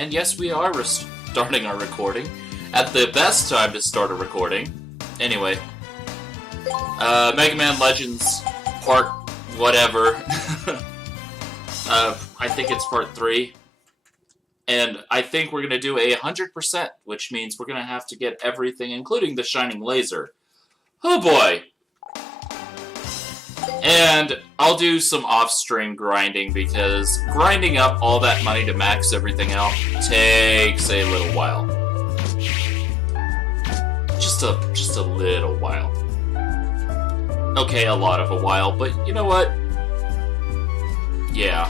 And yes, we are restarting our recording at the best time to start a recording. Anyway, Mega Man Legends Part whatever. I think it's Part 3. And I think we're going to do 100%, which means we're going to have to get everything, including the Shining Laser. Oh boy! And I'll do some off-stream grinding, because grinding up all that money to max everything out takes a little while. Just a little while. Okay, a lot of a while, but you know what? Yeah.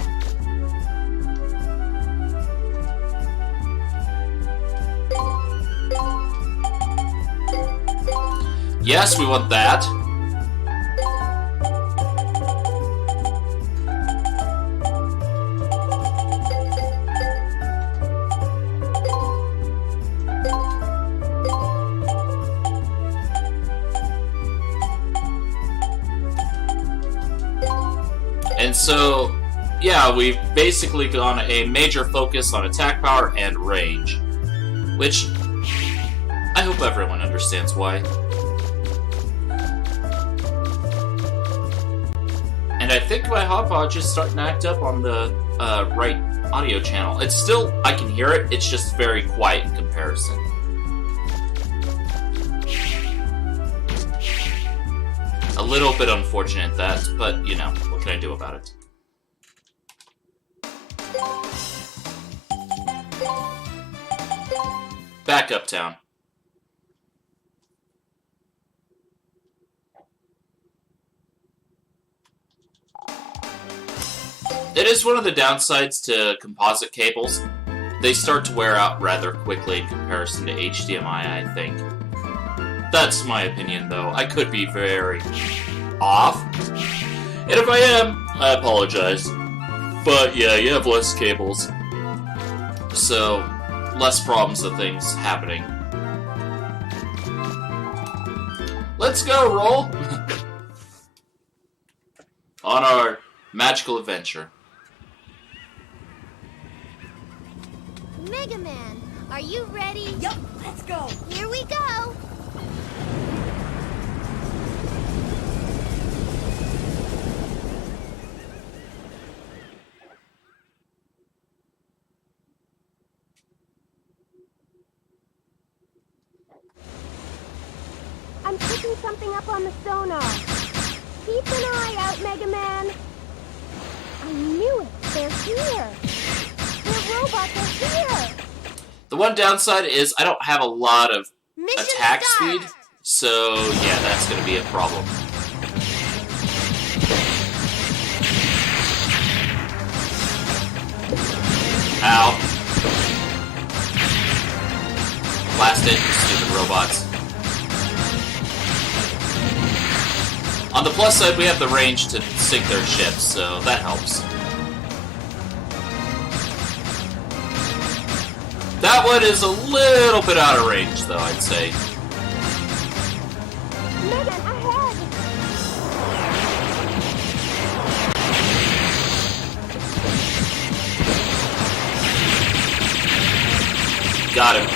Yes, we want that. And so, yeah, we've basically gone a major focus on attack power and range. Which, I hope everyone understands why. And I think my hotpod just starting to act up on the right audio channel. It's still, I can hear it, it's just very quiet in comparison. A little bit unfortunate that, but you know, what can I do about it? Back uptown. It is one of the downsides to composite cables. They start to wear out rather quickly in comparison to HDMI, I think. That's my opinion, though. I could be very off. And if I am, I apologize. But yeah, you have less cables. So, less problems of things happening. Let's go, roll! On our magical adventure. Mega Man, are you ready? Yup, let's go. Here we go. I'm picking something up on the sonar. Keep an eye out, Mega Man. I knew it. They're here. Their robots are here. The one downside is I don't have a lot of Mission attack start. speed, so yeah, that's going to be a problem. Ow. Blast it, you stupid robots. On the plus side, we have the range to sink their ships, so that helps. That one is a little bit out of range, though, I'd say. Megan, ahead. Got him.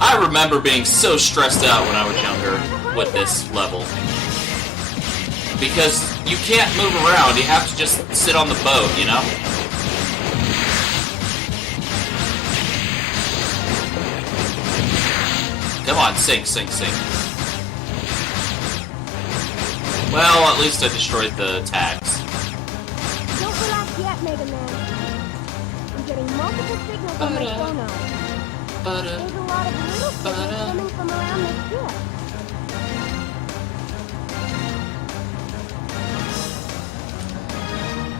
I remember being so stressed out when I was younger with this level. Because you can't move around, you have to just sit on the boat, you know? Come on, sink, sink, sink. Well, at least I destroyed the tags. Don't relax yet, Mega Man. I'm getting multiple signals on my sonar. There's a lot of little signals coming from around this ship.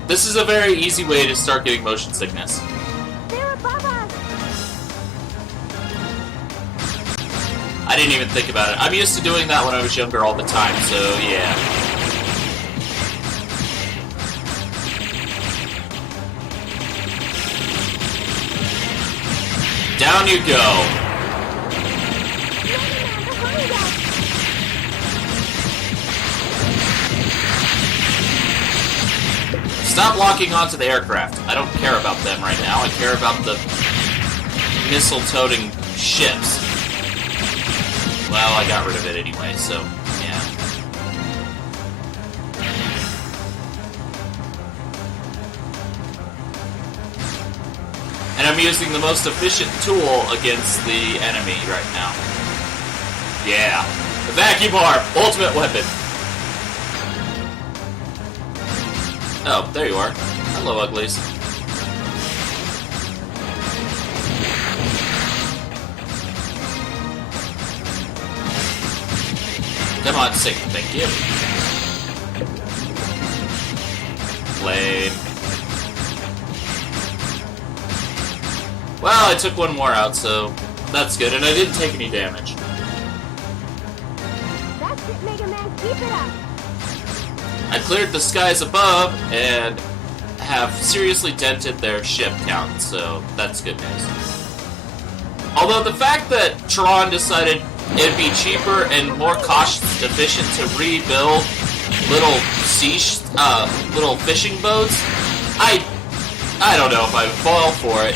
This is a very easy way to start getting motion sickness. They're above us. I didn't even think about it. I'm used to doing that when I was younger all the time, so yeah. Down you go. Stop locking onto the aircraft. I don't care about them right now. I care about the missile-toting ships. Well, I got rid of it anyway, so, yeah. And I'm using the most efficient tool against the enemy right now. Yeah. The vacuum arm! Ultimate weapon! Oh, there you are. Hello, uglies. Come on, sink. Thank you. Flame. Well, I took one more out, so that's good, and I didn't take any damage. That's it, Mega Man. Keep it up. I cleared the skies above and have seriously dented their ship count, so that's good news. Although the fact that Tron decided it'd be cheaper and more cost-efficient to rebuild little little fishing boats, I don't know if I'd fall for it.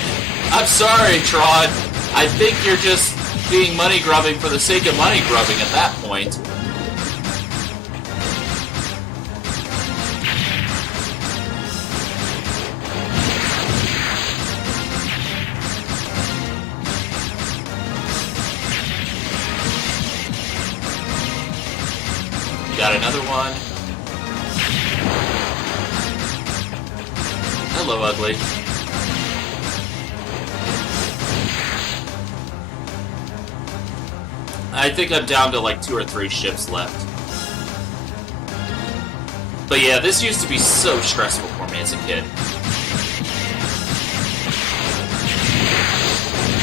I'm sorry, Tron. I think you're just being money-grubbing for the sake of money-grubbing at that point. Got another one. Hello, ugly. I think I'm down to like 2 or 3 ships left. But yeah, this used to be so stressful for me as a kid.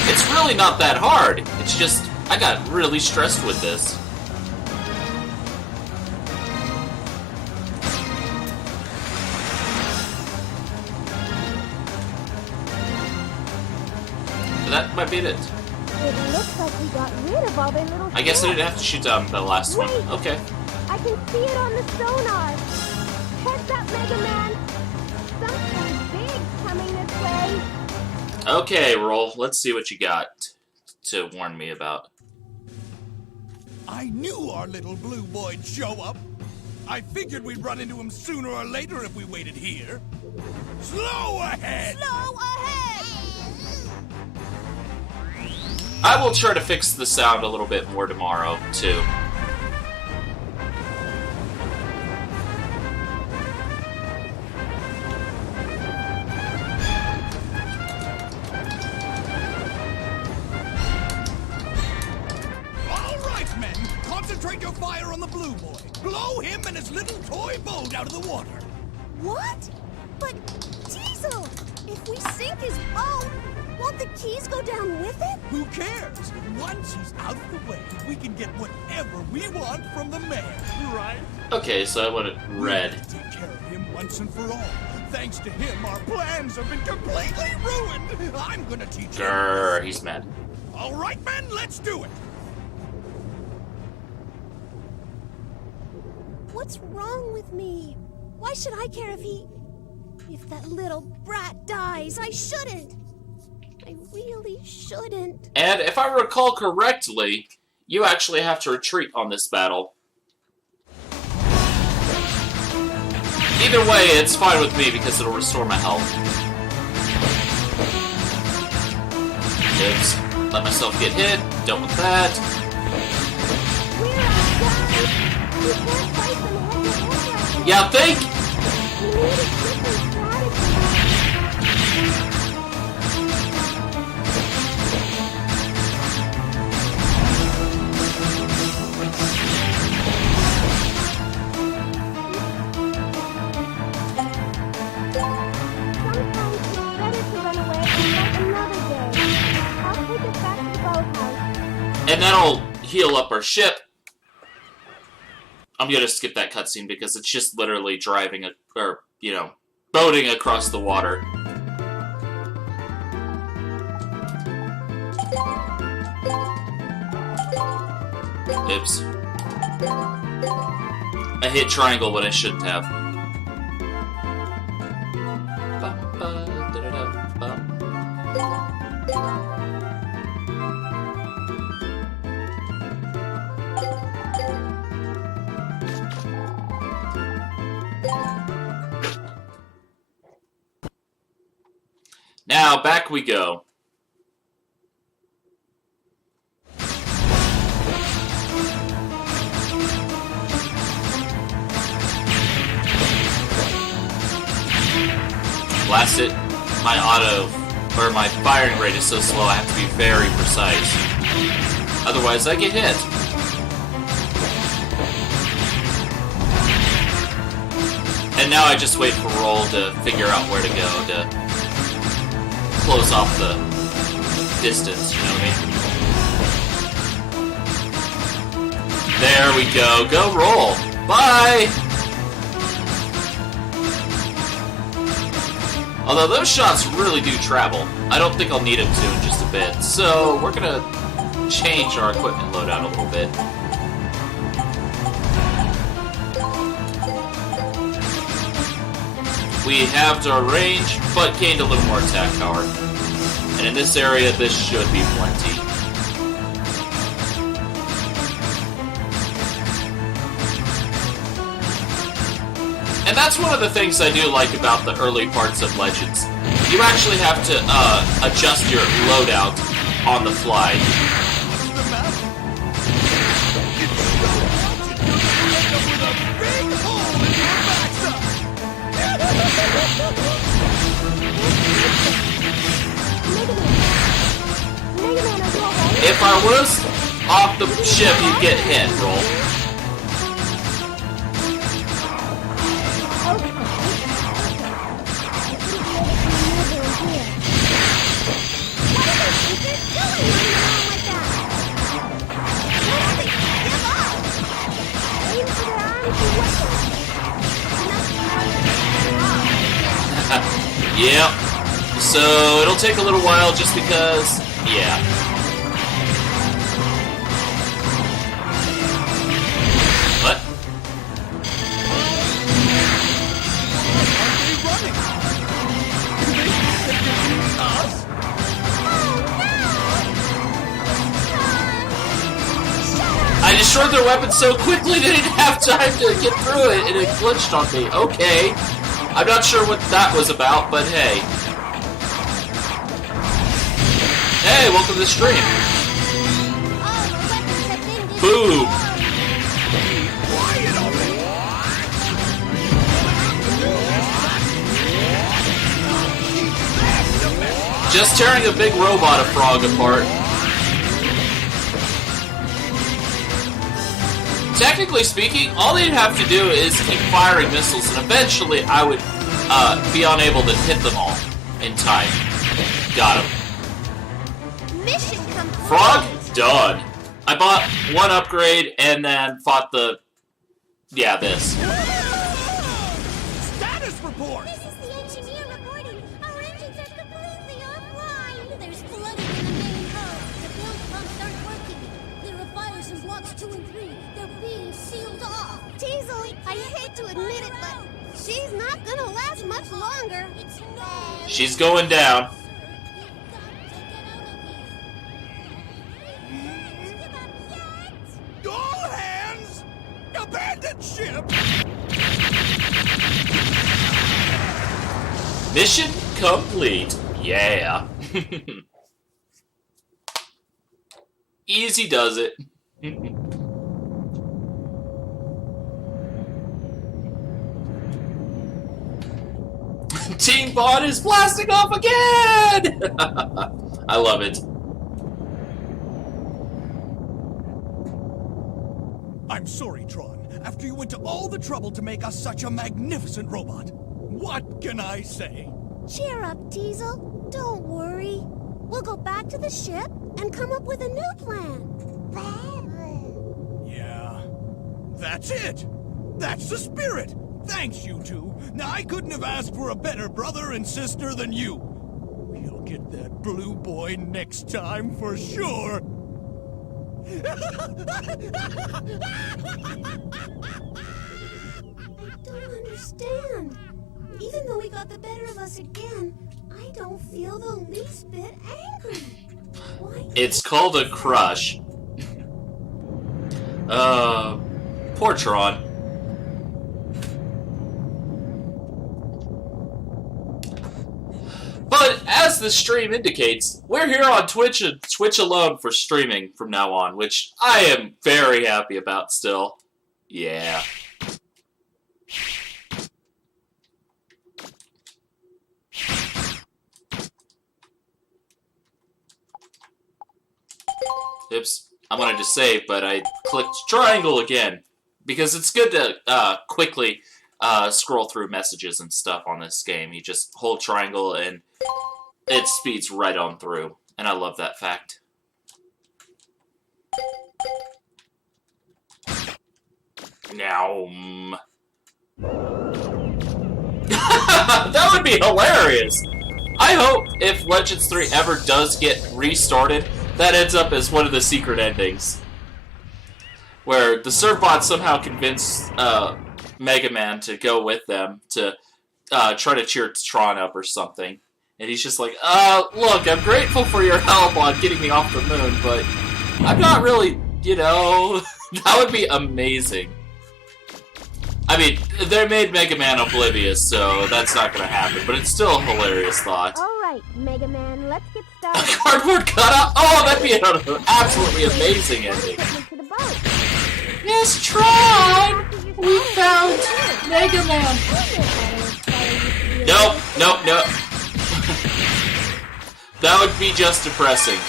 It's really not that hard. It's just, I got really stressed with this. That might be it. It looks like we got rid of all their little I guess I ships. didn't have to shoot down the last one. Wait. Okay. I can see it on the sonar. Heads up, Mega Man. Something big coming this way. Okay, Roll. Let's see what you got to warn me about. I knew our little blue boy'd show up. I figured we'd run into him sooner or later if we waited here. Slow ahead! Slow ahead! I will try to fix the sound a little bit more tomorrow, too. All right, men. Concentrate your fire on the blue boy. Blow him and his little toy boat out of the water. What? But, Diesel, if we sink his boat, won't the keys go down with it? Who cares? Once he's out of the way, we can get whatever we want from the mayor, right? Okay, so I want it red. We have to take care of him once and for all. Thanks to him, our plans have been completely ruined. I'm gonna teach him. Grrr, he's mad. All right, men, let's do it. What's wrong with me? Why should I care if that little brat dies? I shouldn't. I really shouldn't. And if I recall correctly, you actually have to retreat on this battle. Either way, it's fine with me because it'll restore my health. Oops. Let myself get hit. Dealt with that. We're outside. We can't fight them head-to-head. Yeah, think! We need a different strategy. Sometimes it's better to run away and fight another day. I'll take us back to the boathouse. And that'll heal up our ship. I'm gonna skip that cutscene because it's just literally driving, boating across the water. Oops. I hit triangle when I shouldn't have. Now, back we go. Blast it. My my firing rate is so slow I have to be very precise. Otherwise, I get hit. And now I just wait for Roll to figure out where to go to close off the distance, you know what I mean? There we go. Go Roll. Bye! Although those shots really do travel. I don't think I'll need them to in just a bit. So we're gonna change our equipment loadout a little bit. We halved our range, but gained a little more attack power. And in this area, this should be plenty. And that's one of the things I do like about the early parts of Legends. You actually have to adjust your loadout on the fly. If I was off the ship, you'd get hit, Roll. Yep. So it'll take a little while just because, yeah. What? I destroyed their weapon so quickly they didn't have time to get through it, and it glitched on me. Okay. I'm not sure what that was about, but hey. Hey, welcome to the stream. Boom. Just tearing a big robot of frog apart. Technically speaking, all they'd have to do is keep firing missiles, and eventually I would be unable to hit them all in time. Got him. Mission complete. Frog? Done. I bought one upgrade and then fought the... yeah, this. Status report! This is the engineer reporting. Our engines are completely offline. There's flooding in the main hull. The build pumps aren't working. There are fires in blocks 2 and 3. They're being sealed off. Teasel, I hate to admit it, but she's not gonna last much longer. She's going down. All hands! Abandon ship! Mission complete. Yeah. Easy does it. Team Bond is blasting off again! I love it. I'm sorry, Tron. After you went to all the trouble to make us such a magnificent robot. What can I say? Cheer up, Teasel. Don't worry. We'll go back to the ship and come up with a new plan. Yeah, that's it. That's the spirit. Thanks, you two. Now, I couldn't have asked for a better brother and sister than you. We'll get that blue boy next time for sure. I don't understand. Even though he got the better of us again, I don't feel the least bit angry. Why? It's called a crush. Poor Tron. But as as the stream indicates, we're here on Twitch and Twitch alone for streaming from now on, which I am very happy about still. Yeah. Oops. I wanted to save, but I clicked triangle again. Because it's good to quickly scroll through messages and stuff on this game. You just hold triangle and it speeds right on through. And I love that fact. Now, that would be hilarious! I hope if Legends 3 ever does get restarted, that ends up as one of the secret endings. Where the Servbots somehow convince Mega Man to go with them to try to cheer Tron up or something. And he's just like, look, I'm grateful for your help on getting me off the moon, but I'm not really, you know, that would be amazing. I mean, they made Mega Man oblivious, so that's not going to happen, but it's still a hilarious thought. Alright, Mega Man, let's get A started. cardboard cutout? Oh, that'd be an absolutely amazing ending. To the boat. Yes, Tron! We found Mega Man! Nope, nope, nope. That would be just depressing.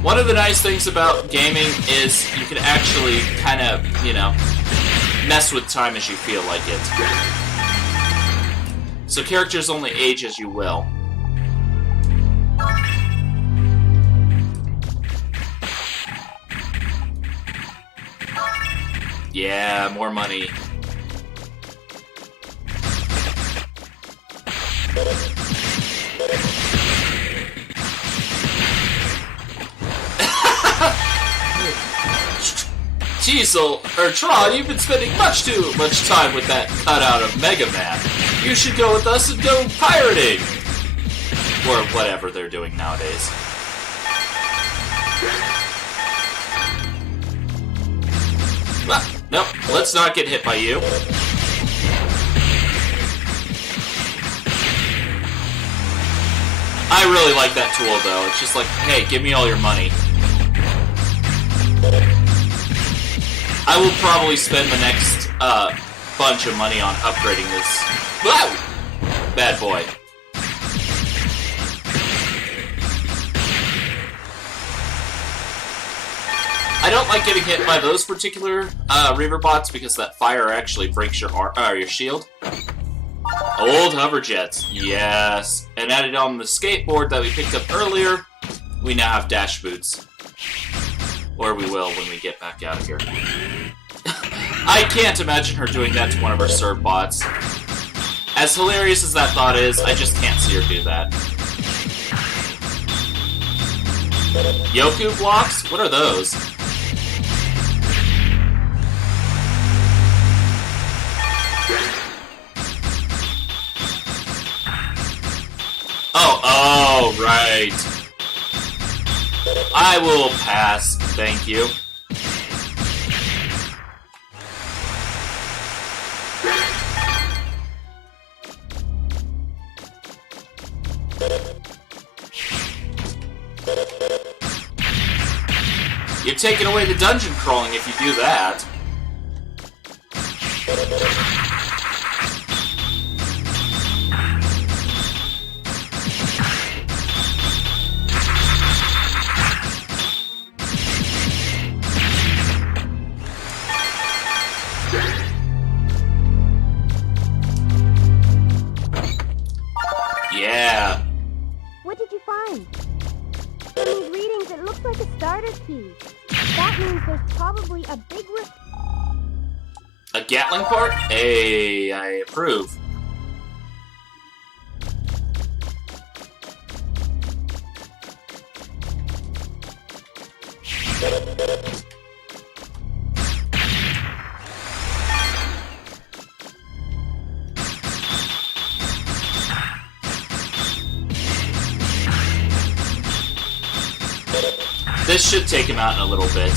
One of the nice things about gaming is you can actually kind of, you know, mess with time as you feel like it. So characters only age as you will. Yeah, more money. Teasel, or Tron, you've been spending much too much time with that cutout of Mega Man. You should go with us and go pirating! Or whatever they're doing nowadays. Ah, nope, let's not get hit by you. I really like that tool, though. It's just like, hey, give me all your money. I will probably spend the next bunch of money on upgrading this. Whoa! Bad boy. I don't like getting hit by those particular Reaver bots because that fire actually breaks your shield. Old hover jets, yes. And added on the skateboard that we picked up earlier, we now have dash boots. Or we will when we get back out of here. I can't imagine her doing that to one of her serve bots. As hilarious as that thought is, I just can't see her do that. Yoku blocks? What are those? Oh, right. I will pass, thank you. You're taking away the dungeon crawling if you do that. Yeah. What did you find? From these readings, it looks like a starter key. That means there's probably a big risk. A Gatling part? Hey, I approve. This should take him out in a little bit.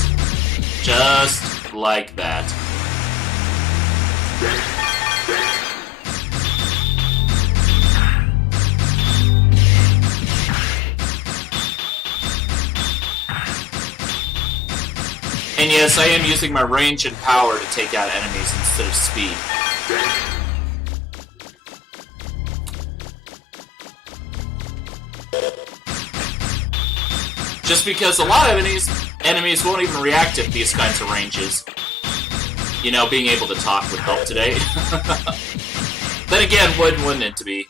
Just like that. And yes, I am using my range and power to take out enemies instead of speed. Just because a lot of enemies won't even react at these kinds of ranges. You know, being able to talk would help today. Then again, wouldn't it to be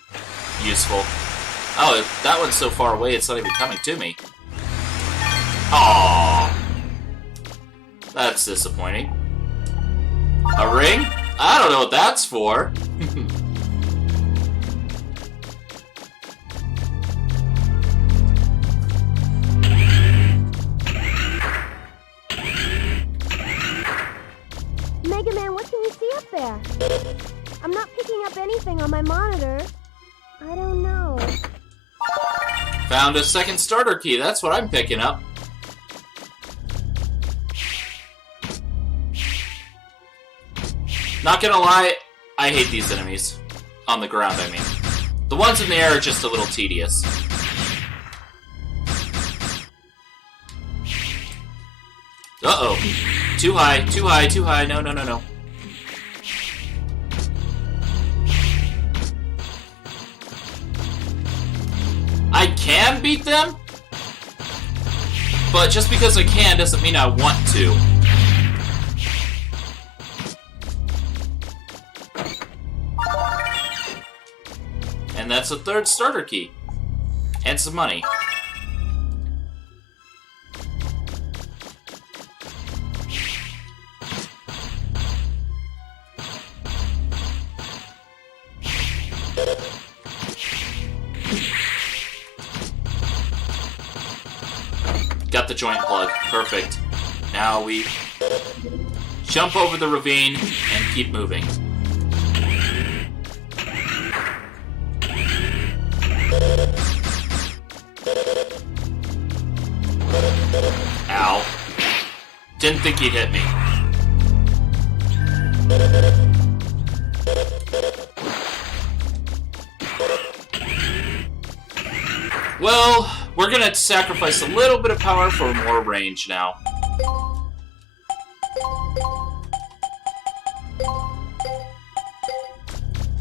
useful? Oh, that one's so far away, it's not even coming to me. Aww. That's disappointing. A ring? I don't know what that's for. Mega Man, what can you see up there? I'm not picking up anything on my monitor. I don't know. Found a second starter key, that's what I'm picking up. Not gonna lie, I hate these enemies. On the ground, I mean. The ones in the air are just a little tedious. Uh-oh. Too high, too high, too high. No, no, no, no. I can beat them? But just because I can doesn't mean I want to. And that's a third starter key. And some money. Got the joint plug. Perfect. Now we jump over the ravine and keep moving. Ow. Didn't think he'd hit me. Well, we're gonna sacrifice a little bit of power for more range now.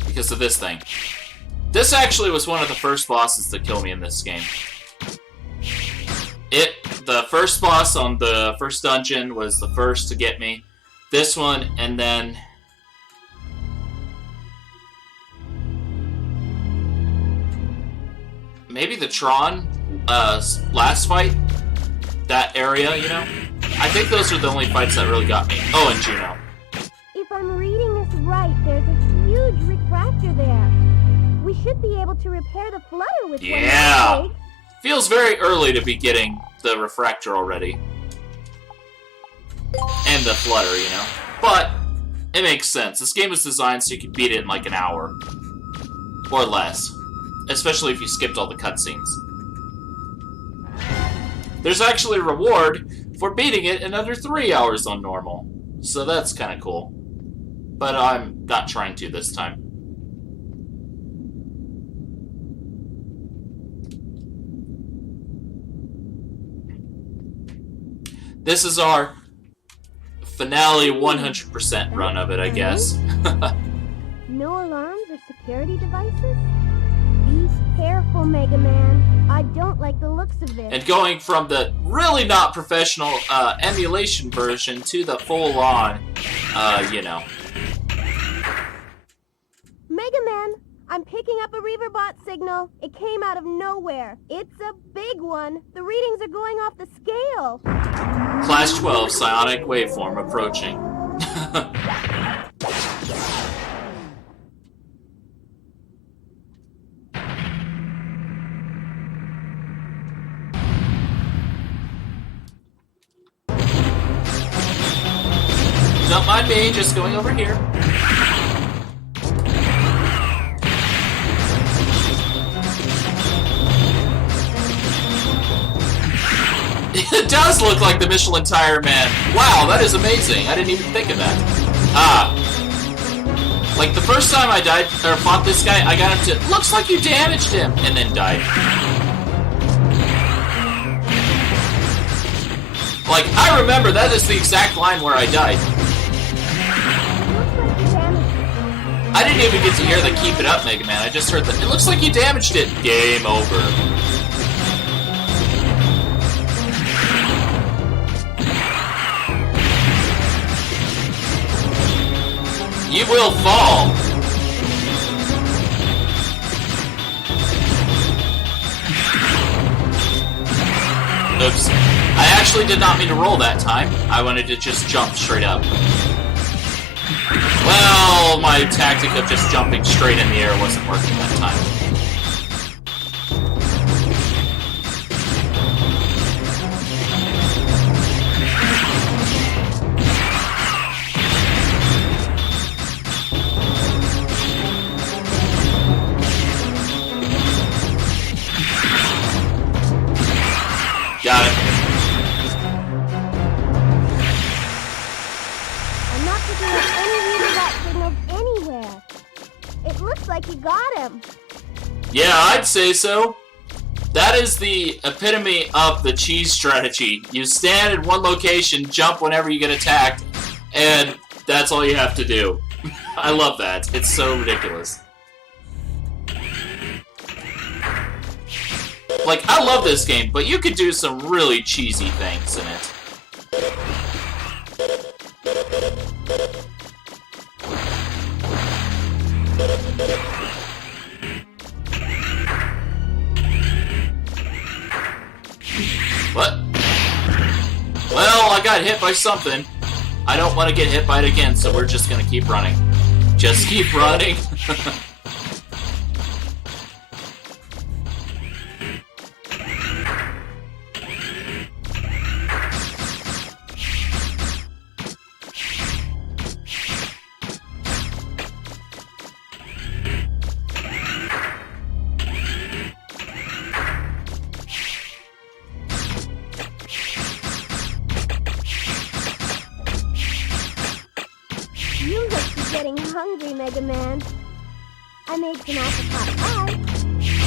Because of this thing. This actually was one of the first bosses to kill me in this game. The first boss on the first dungeon was the first to get me. This one, and then... maybe the Tron last fight? That area, you know? I think those are the only fights that really got me. Oh, and Juno. If I'm reading this right, there's a huge refractor there. We should be able to repair the flutter with one. Yeah! Feels very early to be getting the refractor already. And the flutter, you know? But, it makes sense. This game is designed so you can beat it in like an hour. Or less. Especially if you skipped all the cutscenes. There's actually a reward for beating it in under 3 hours on normal. So that's kind of cool. But I'm not trying to this time. This is our finale 100% run of it, I guess. No alarms or security devices? Be careful, Mega Man. I don't like the looks of this. And going from the really not professional emulation version to the full-on, you know. Mega Man, I'm picking up a Reaverbot signal. It came out of nowhere. It's a big one. The readings are going off the scale. Class 12 psionic waveform approaching. Don't mind me, just going over here. It does look like the Michelin Tire Man. Wow, that is amazing. I didn't even think of that. Like the first time I died, or fought this guy, I got him to, looks like you damaged him, and then died. Like, I remember that is the exact line where I died. I didn't even get to hear the keep it up, Mega Man. I just heard the, it looks like you damaged it. Game over. You will fall. Oops. I actually did not mean to roll that time. I wanted to just jump straight up. Well, my tactic of just jumping straight in the air wasn't working that time. Got it. I'm not picking up any readout signals anywhere. It looks like you got him. Yeah, I'd say so. That is the epitome of the cheese strategy. You stand in one location, jump whenever you get attacked, and that's all you have to do. I love that. It's so ridiculous. Like, I love this game, but you could do some really cheesy things in it. What? Well, I got hit by something. I don't want to get hit by it again, so we're just gonna keep running. Just keep running. You look to be getting hungry, Mega Man. I made some apricot pie.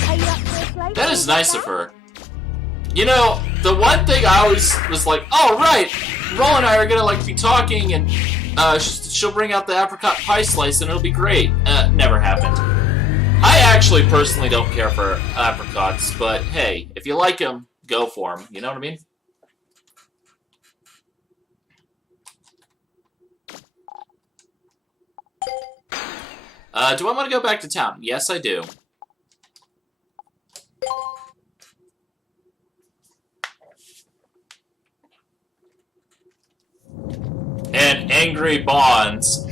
Are you up for a slice? That is nice of her. You know, the one thing I always was like, oh, right, Roll and I are gonna, like, be talking, and she'll bring out the apricot pie slice, and it'll be great. Never happened. I actually personally don't care for apricots, but hey, if you like them, go for them. You know what I mean? Do I want to go back to town? Yes, I do. And angry bonds.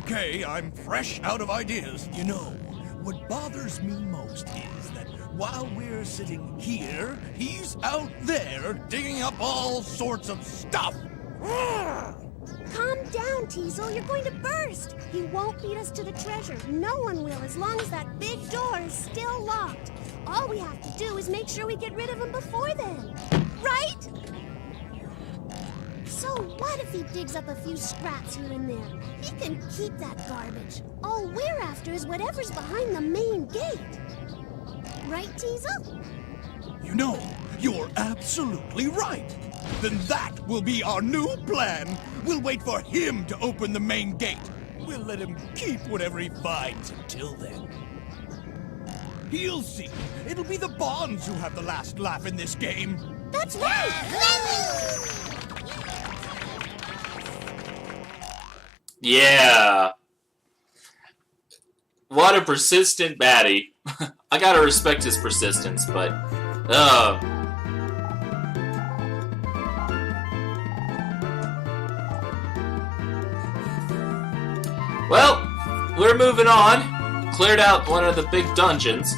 Okay, I'm fresh out of ideas. You know, what bothers me most is that while we're sitting here, he's out there digging up all sorts of stuff. Calm down, Teasel. You're going to burst. He won't lead us to the treasure. No one will, as long as that big door is still locked. All we have to do is make sure we get rid of him before then. Right? So what if he digs up a few scraps here and there? He can keep that garbage. All we're after is whatever's behind the main gate. Right, Teasel? You know, you're absolutely right. Then that will be our new plan. We'll wait for him to open the main gate. We'll let him keep whatever he finds until then. He'll see. It'll be the Bonds who have the last laugh in this game. That's right! Yeah. What a persistent baddie. I gotta respect his persistence, but... Well, we're moving on. Cleared out one of the big dungeons.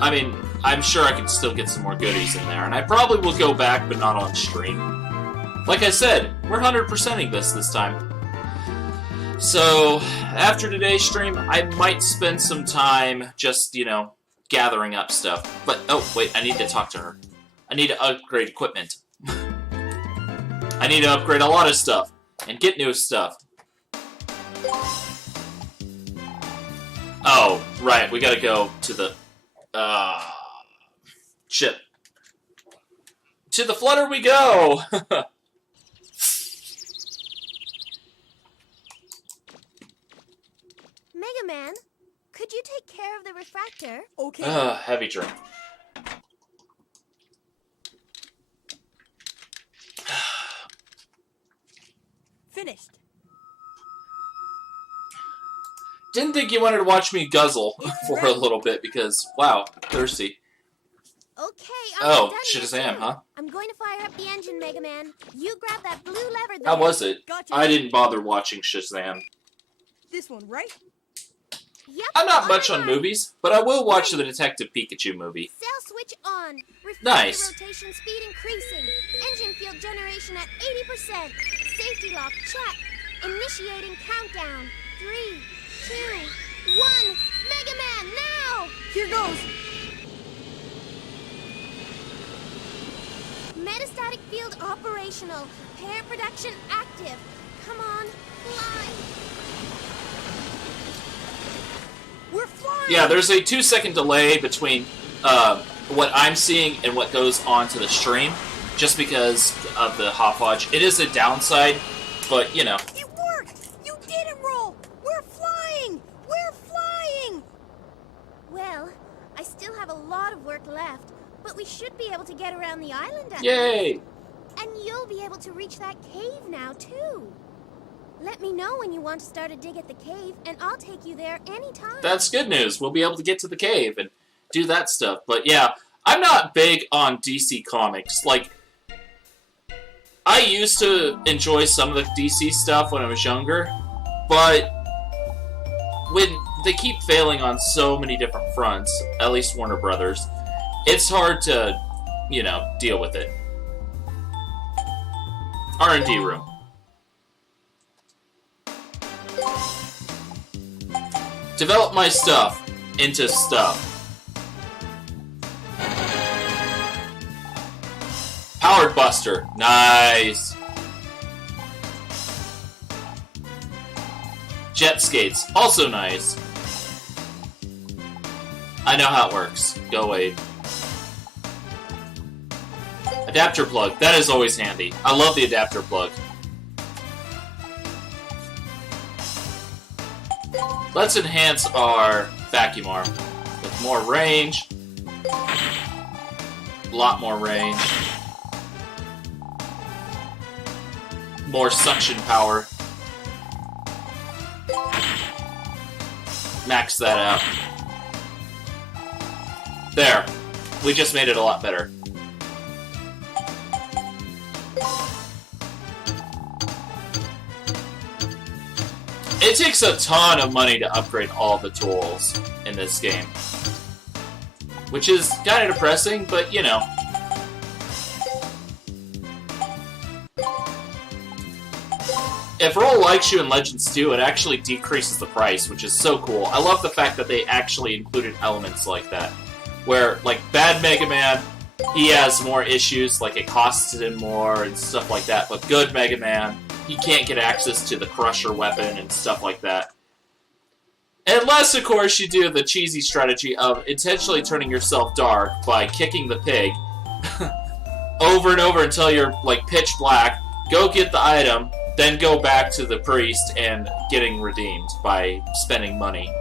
I mean, I'm sure I can still get some more goodies in there, and I probably will go back, but not on stream. Like I said, we're 100%ing this time. So, after today's stream, I might spend some time just, you know, gathering up stuff. But, oh, wait, I need to talk to her. I need to upgrade equipment. I need to upgrade a lot of stuff, and get new stuff. Oh, right. We gotta go to the ship. To the flutter we go. Mega Man, could you take care of the refractor? Okay. Heavy drink. Finished. Didn't think you wanted to watch me guzzle for a little bit because, wow, thirsty. Okay, Oh, done Shazam, too. huh? I'm going to fire up the engine, Mega Man. You grab that blue lever there. How was it? Gotcha. I didn't bother watching Shazam. This one, right? Yep, I'm not much on mark. movies, but I will watch the Detective Pikachu movie. Cell switch on. Refractor Nice. rotation speed increasing. Engine field generation at 80%. Safety lock check. Initiating countdown. 3, 2, 1. Mega Man, now! Here goes. Metastatic field operational. Pair production active. Come on, fly. We're flying. Yeah, there's a 2-second delay between what I'm seeing and what goes on to the stream, just because of the hopwatch. It is a downside, but, you know. It worked. You didn't roll. We're flying. We're flying. Well, I still have a lot of work left, but we should be able to get around the island at Yay! least. And you'll be able to reach that cave now, too. Let me know when you want to start a dig at the cave, and I'll take you there anytime. That's good news. We'll be able to get to the cave and do that stuff. But yeah, I'm not big on DC Comics. Like, I used to enjoy some of the DC stuff when I was younger, but when they keep failing on so many different fronts, at least Warner Brothers, it's hard to, you know, deal with it. R&D room. Develop my stuff into stuff. Powered Buster. Nice. Jet skates. Also nice. I know how it works. Go away. Adapter plug. That is always handy. I love the adapter plug. Let's enhance our vacuum arm with more range. A lot more range. More suction power. Max that out. There. We just made it a lot better. It takes a ton of money to upgrade all the tools in this game. Which is kind of depressing, but you know. If Roll likes you in Legends 2, it actually decreases the price, which is so cool. I love the fact that they actually included elements like that. Where, like, Bad Mega Man, he has more issues, like it costs him more and stuff like that, but Good Mega Man, he can't get access to the Crusher weapon and stuff like that. Unless, of course, you do the cheesy strategy of intentionally turning yourself dark by kicking the pig over and over until you're, like, pitch black, go get the item, then go back to the priest and getting redeemed by spending money.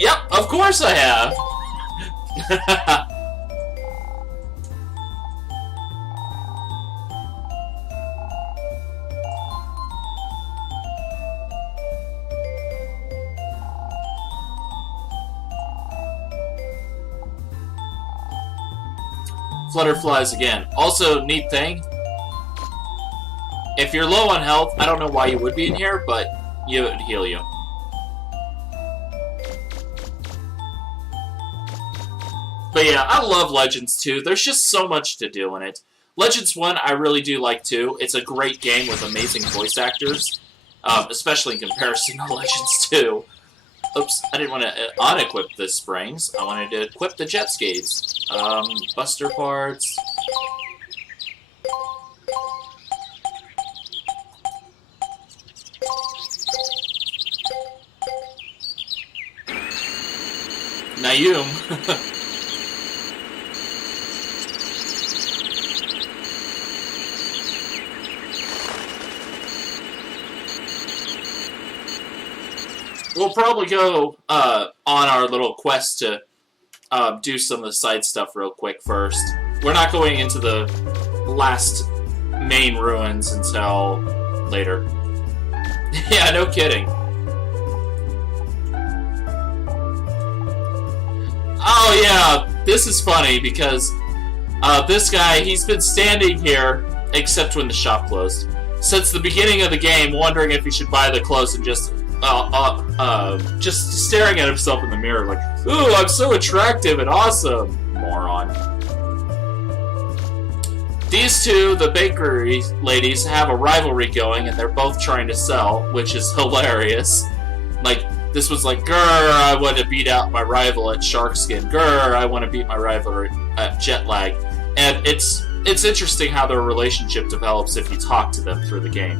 Yep, of course I have! Flutter flies again. Also, neat thing, if you're low on health, I don't know why you would be in here, but it would heal you. But yeah, I love Legends 2. There's just so much to do in it. Legends 1, I really do like too. It's a great game with amazing voice actors, especially in comparison to Legends 2. Oops, I didn't want to unequip the springs. I wanted to equip the jet skates. Buster parts. Nayum. We'll probably go on our little quest to do some of the side stuff real quick first. We're not going into the last main ruins until later. Yeah, no kidding. Oh yeah, this is funny because this guy, he's been standing here, except when the shop closed, since the beginning of the game, wondering if he should buy the clothes and just staring at himself in the mirror like, ooh, I'm so attractive and awesome, moron. These two, the bakery ladies, have a rivalry going, and they're both trying to sell, which is hilarious. Like, this was like, grr, I want to beat out my rival at Sharkskin. Grr, I want to beat my rival at Jetlag. And it's interesting how their relationship develops if you talk to them through the game.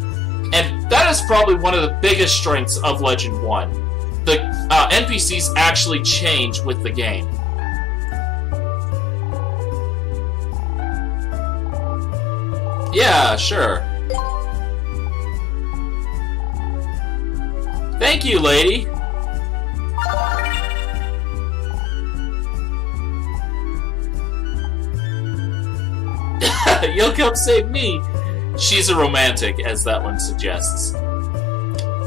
And that is probably one of the biggest strengths of Legend 1. The NPCs actually change with the game. Yeah, sure. Thank you, lady. You'll come save me. She's a romantic, as that one suggests.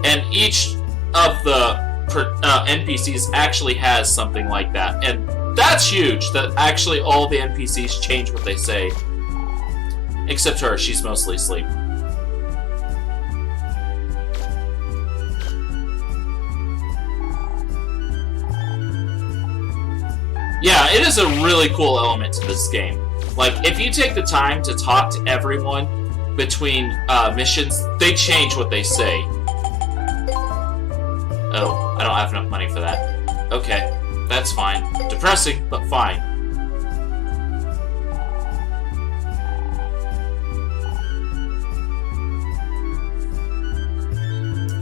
And each of the NPCs actually has something like that. And that's huge, that actually all the NPCs change what they say. Except her, she's mostly asleep. Yeah, it is a really cool element to this game. Like, if you take the time to talk to everyone between missions, they change what they say. Oh, I don't have enough money for that. Okay, that's fine. Depressing, but fine.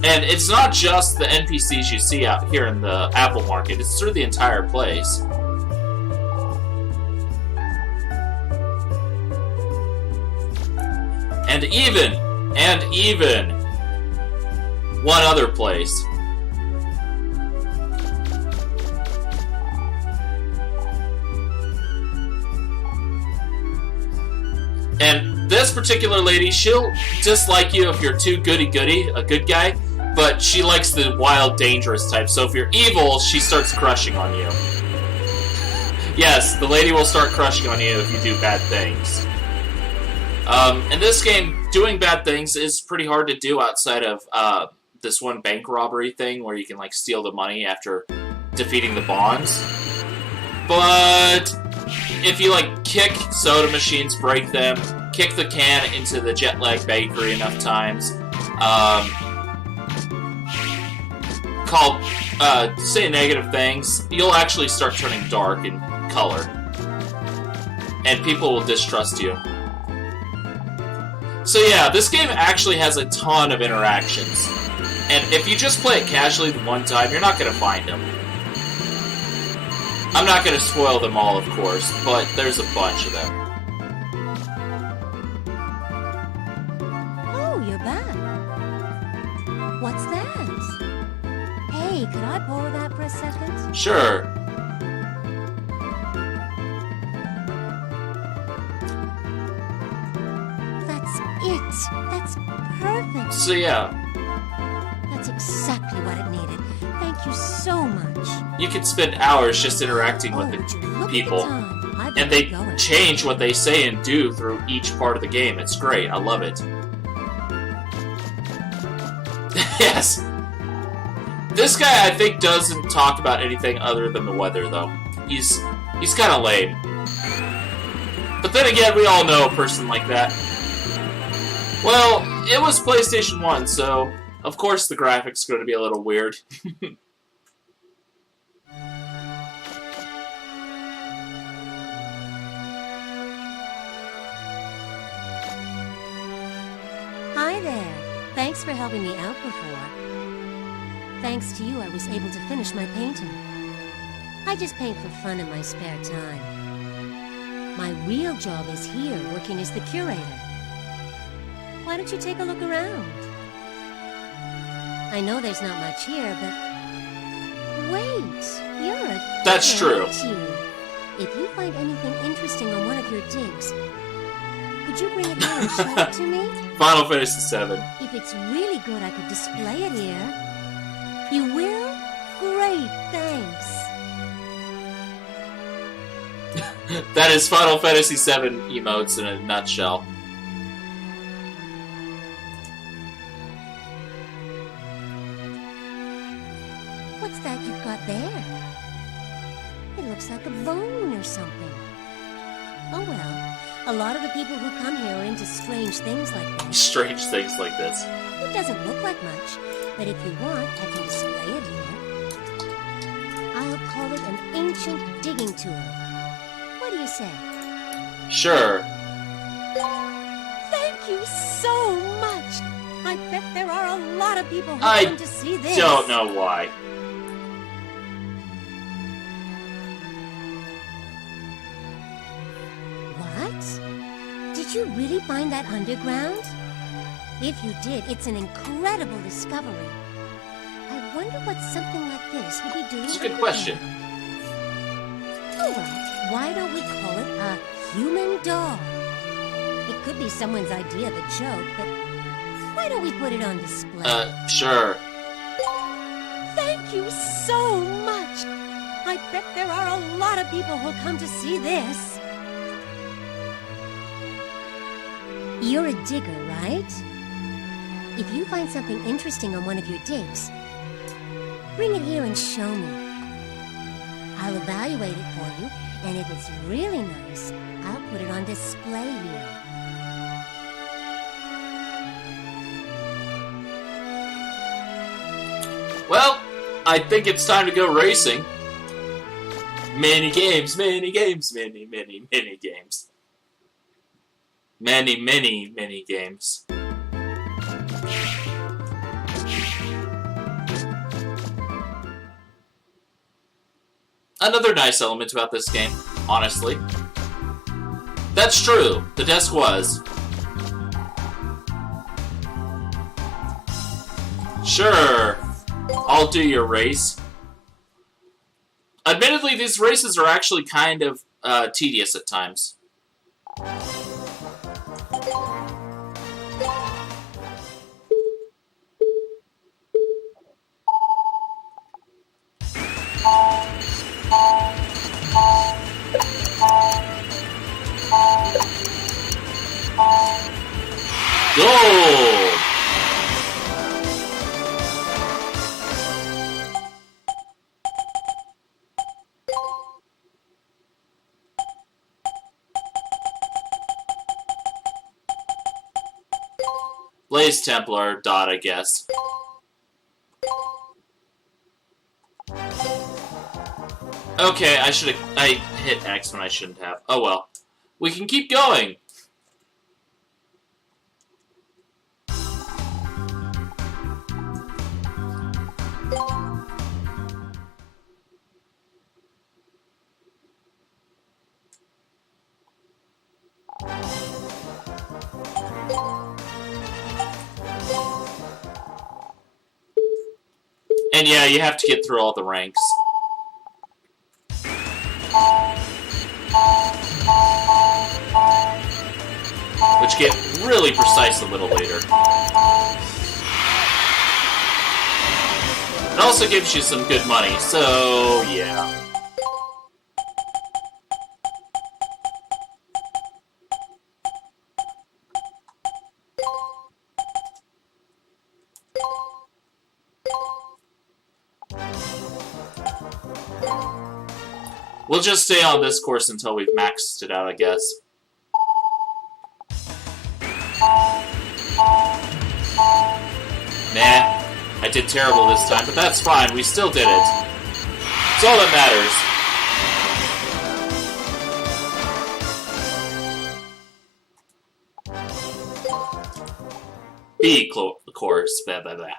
And it's not just the NPCs you see out here in the Apple Market, it's through the entire place. And even one other place. And this particular lady, she'll dislike you if you're too goody-goody, a good guy, but she likes the wild, dangerous type. So if you're evil, she starts crushing on you. Yes, the lady will start crushing on you if you do bad things. In this game, doing bad things is pretty hard to do outside of this one bank robbery thing where you can like steal the money after defeating the bonds. But if you like kick soda machines, break them, kick the can into the Jetlag bakery enough times, say negative things, you'll actually start turning dark in color. And people will distrust you. So yeah, this game actually has a ton of interactions. And if you just play it casually the one time, you're not going to find them. I'm not going to spoil them all, of course, but there's a bunch of them. Oh, you're back. What's that? Hey, could I borrow that for a second? Sure. That's it. That's perfect. So yeah, That's exactly what it needed. Thank you so much. you can spend hours just interacting with Oh, would you the look at people. the time. I And better they get going. change what they say and do through each part of the game. It's great. I love it. Yes. This guy, I think, doesn't talk about anything other than the weather, though. He's kind of lame. But then again, we all know a person like that. Well, it was PlayStation 1, so of course the graphics are going to be a little weird. Hi there. Thanks for helping me out before. Thanks to you, I was able to finish my painting. I just paint for fun in my spare time. My real job is here, working as the curator. Why don't you take a look around? I know there's not much here, but... Wait! You're a... That's true. aren't you? If you find anything interesting on one of your digs, could you bring it here and show it to me? Final Fantasy VII. If it's really good, I could display it here. You will? Great, thanks. That is Final Fantasy VII emotes in a nutshell. What's that you've got there? It looks like a bone or something. Oh well, a lot of the people who come here are into strange things like this. Strange things like this. It doesn't look like much, but if you want, I can display it here. I'll call it an ancient digging tool. What do you say? Sure. Thank you so much! I bet there are a lot of people who I come to see this. Don't know why. What? Did you really find that underground? If you did, it's an incredible discovery. I wonder what something like this would be doing. That's a good question. Oh well, why don't we call it a human dog? It could be someone's idea of a joke, but why don't we put it on display? Sure. Thank you so much! I bet there are a lot of people who'll come to see this. You're a digger, right? If you find something interesting on one of your digs, bring it here and show me. I'll evaluate it for you, and if it's really nice, I'll put it on display here. Well, I think it's time to go racing. Many games, many games, many, many, many games. Many, many, many games. Another nice element about this game, honestly. That's true, the desk was. Sure, I'll do your race. Admittedly, these races are actually kind of tedious at times. Gold! Blaze Templar, dot, I guess. Okay, I hit X when I shouldn't have. Oh well. We can keep going! And yeah, you have to get through all the ranks. Which get really precise a little later. It also gives you some good money, so yeah. We'll just stay on this course until we've maxed it out, I guess. Nah, I did terrible this time, but that's fine, we still did it. It's all that matters. B course, blah blah blah.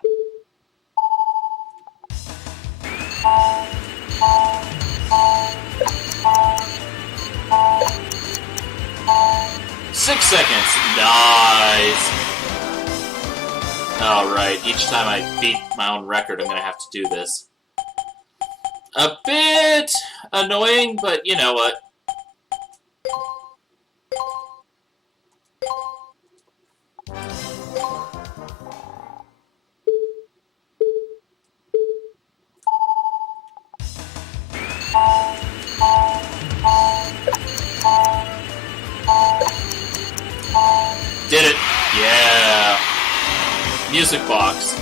seconds. Nice. Alright, each time I beat my own record, I'm gonna have to do this. A bit annoying, but you know what? Did it. Yeah. Music box.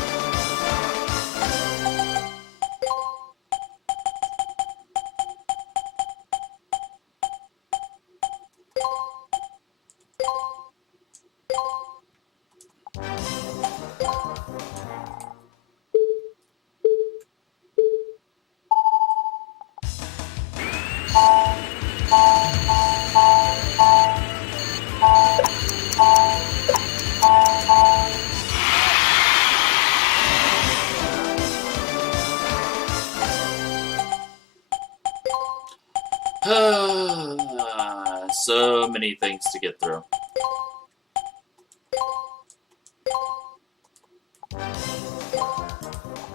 So many things to get through.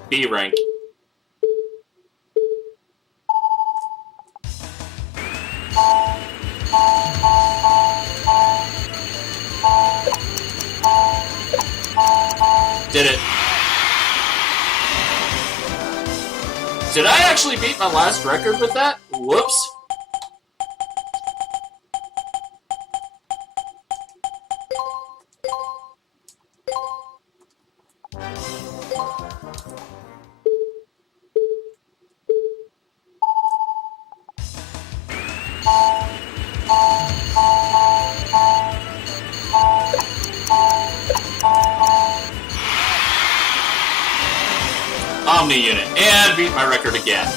B rank. Did it. Did I actually beat my last record with that? Whoops. Omni unit, and beat my record again.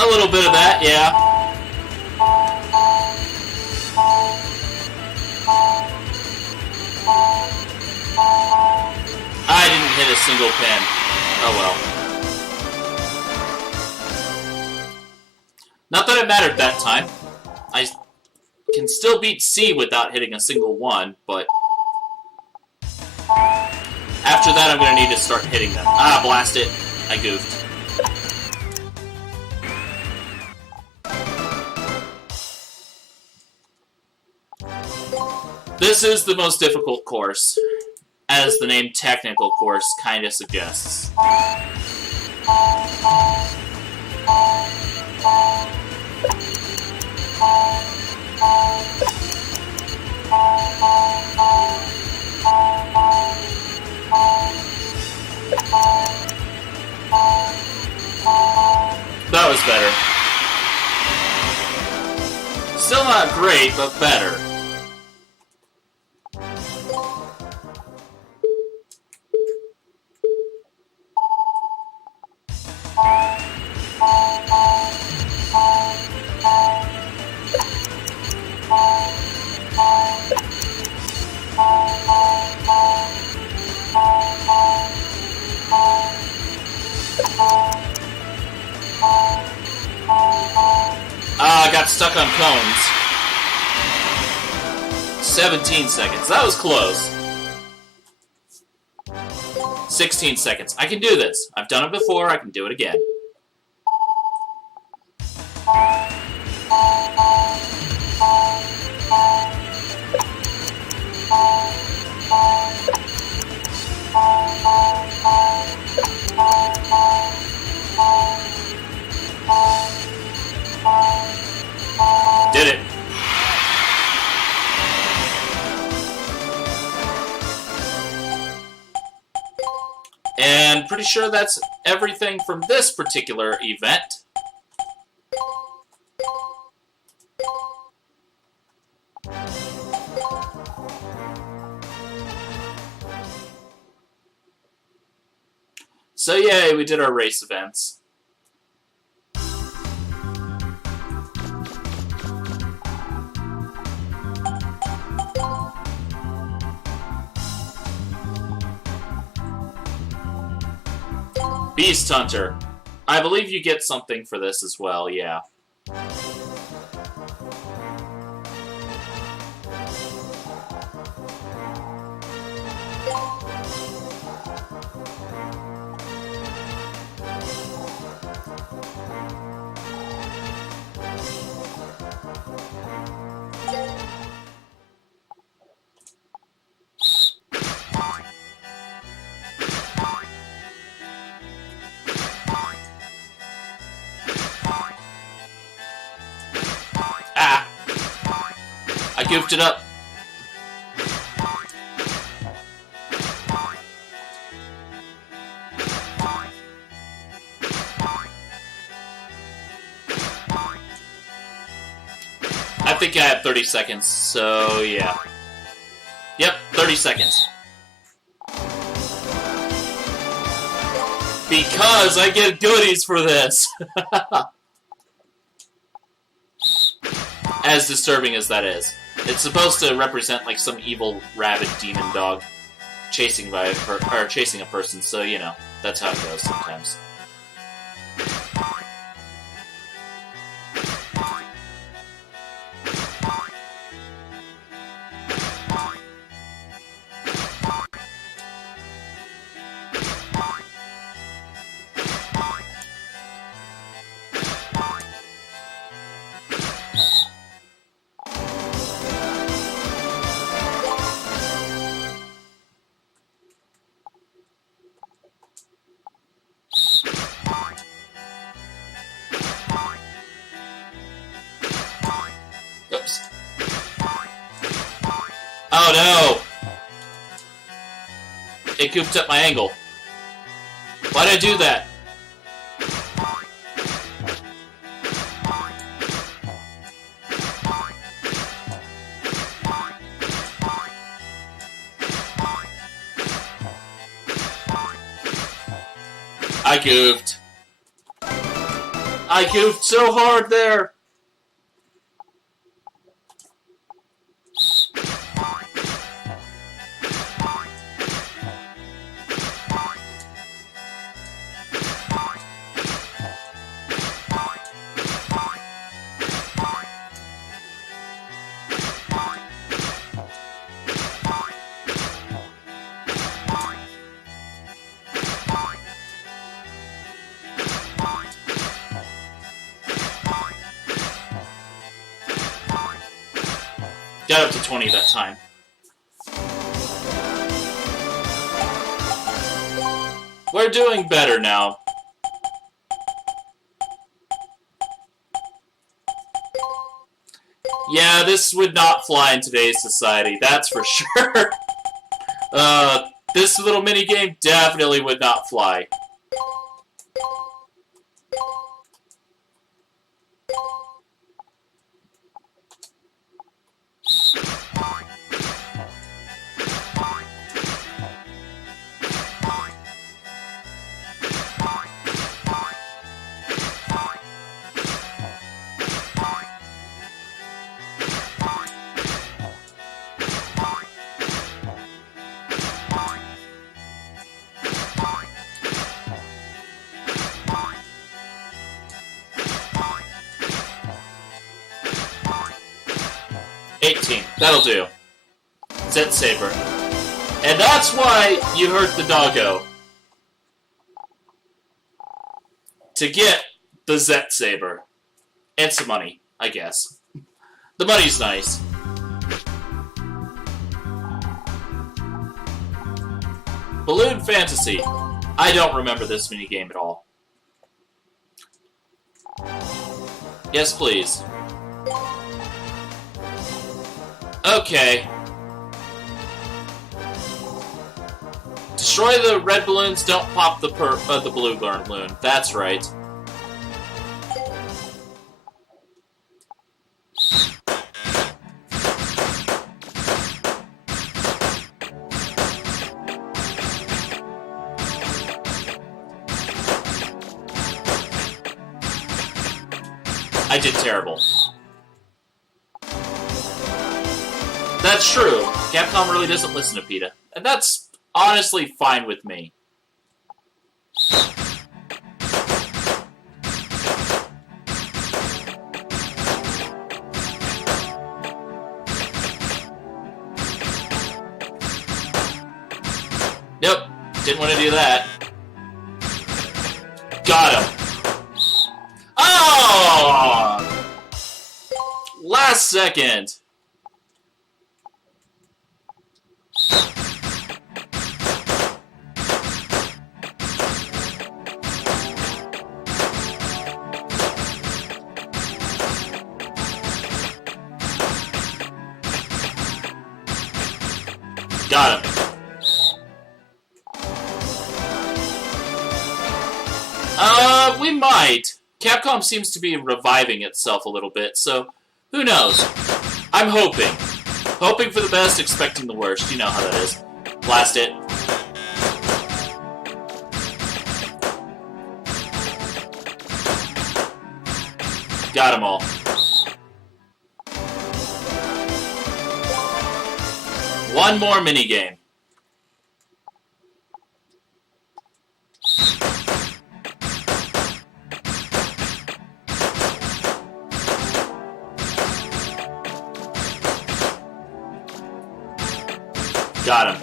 A little bit of that, yeah. I didn't hit a single pin. Oh well. Not that it mattered that time. I can still beat C without hitting a single one, but after that I'm going to need to start hitting them. Ah, blast it. I goofed. This is the most difficult course, as the name technical course kinda suggests. That was better. Still not great, but better. I got stuck on cones. 17 seconds. That was close. 16 seconds. I can do this. I've done it before. I can do it again. Did it. And pretty sure that's everything from this particular event. So yay, we did our race events. Beast Hunter. I believe you get something for this as well, yeah. I goofed it up. I think I have 30 seconds, so yeah. Yep, 30 seconds. Because I get goodies for this! As disturbing as that is. It's supposed to represent like some evil rabid demon dog chasing a person, so you know, that's how it goes sometimes. Oops. Oh no! It goofed up my angle. Why'd I do that? I goofed. I goofed so hard there! Got up to 20 that time. We're doing better now. Yeah, this would not fly in today's society, that's for sure. This little mini game definitely would not fly. That'll do. Zet Saber. And that's why you hurt the doggo. To get the Zet Saber. And some money, I guess. The money's nice. Balloon Fantasy. I don't remember this minigame at all. Yes, please. Okay. Destroy the red balloons, don't pop the blue balloon. That's right. I did terrible. That's true. Capcom really doesn't listen to PETA. And that's honestly fine with me. Nope. Didn't want to do that. Got him. Oh! Last second. Got him. We might. Capcom seems to be reviving itself a little bit, so who knows? I'm hoping. Hoping for the best, expecting the worst. You know how that is. Blast it. Got them all. One more minigame. Got him.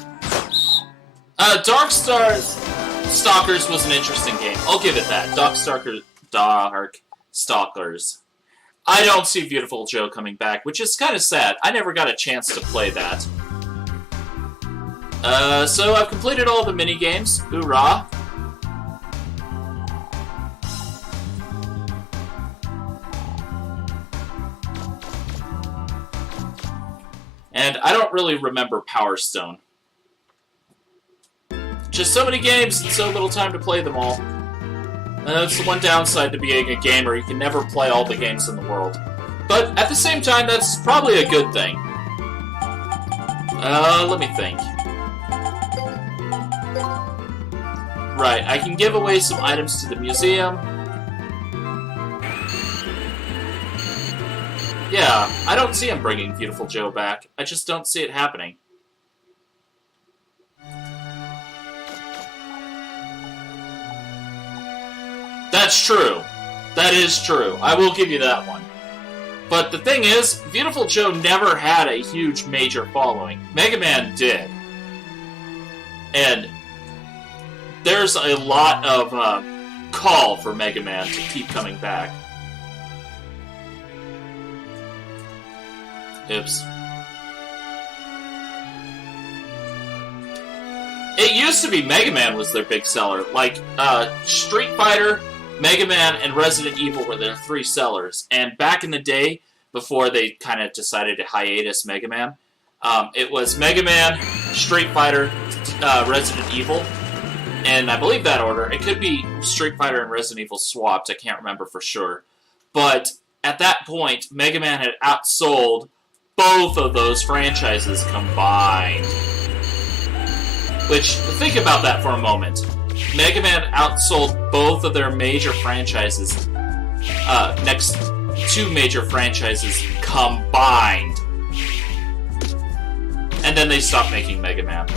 Dark Stalkers was an interesting game. I'll give it that. Dark Stalkers. I don't see Beautiful Joe coming back, which is kind of sad. I never got a chance to play that. So I've completed all the mini-games. Hoorah. And I don't really remember Power Stone. Just so many games and so little time to play them all. And that's the one downside to being a gamer. You can never play all the games in the world. But at the same time, that's probably a good thing. Let me think. Right, I can give away some items to the museum. Yeah, I don't see him bringing Beautiful Joe back. I just don't see it happening. That's true. That is true. I will give you that one. But the thing is, Beautiful Joe never had a huge major following. Mega Man did. And there's a lot of call for Mega Man to keep coming back. Oops. It used to be Mega Man was their big seller. Like, Street Fighter, Mega Man, and Resident Evil were their three sellers. And back in the day, before they kind of decided to hiatus Mega Man, it was Mega Man, Street Fighter, Resident Evil, and I believe that order. It could be Street Fighter and Resident Evil swapped, I can't remember for sure. But at that point, Mega Man had outsold both of those franchises combined. Which, think about that for a moment. Mega Man outsold both of their major franchises, next two major franchises combined. And then they stopped making Mega Man.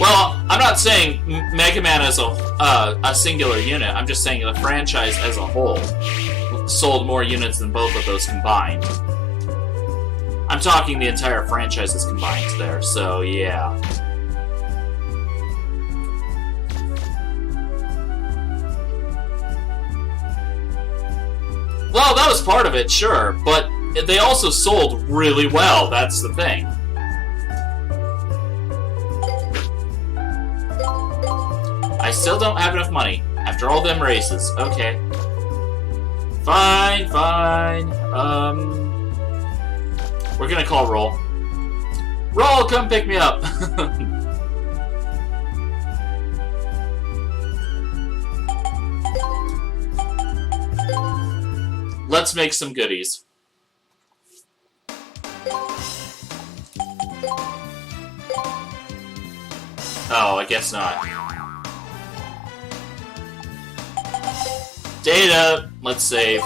Well, I'm not saying Mega Man as a singular unit. I'm just saying the franchise as a whole sold more units than both of those combined. I'm talking the entire franchises combined there, so yeah. Well, that was part of it, sure, but they also sold really well, that's the thing. I still don't have enough money, after all them races. Okay. Fine, fine. We're gonna call Roll. Roll, come pick me up! Let's make some goodies. Oh, I guess not. Data! Let's save.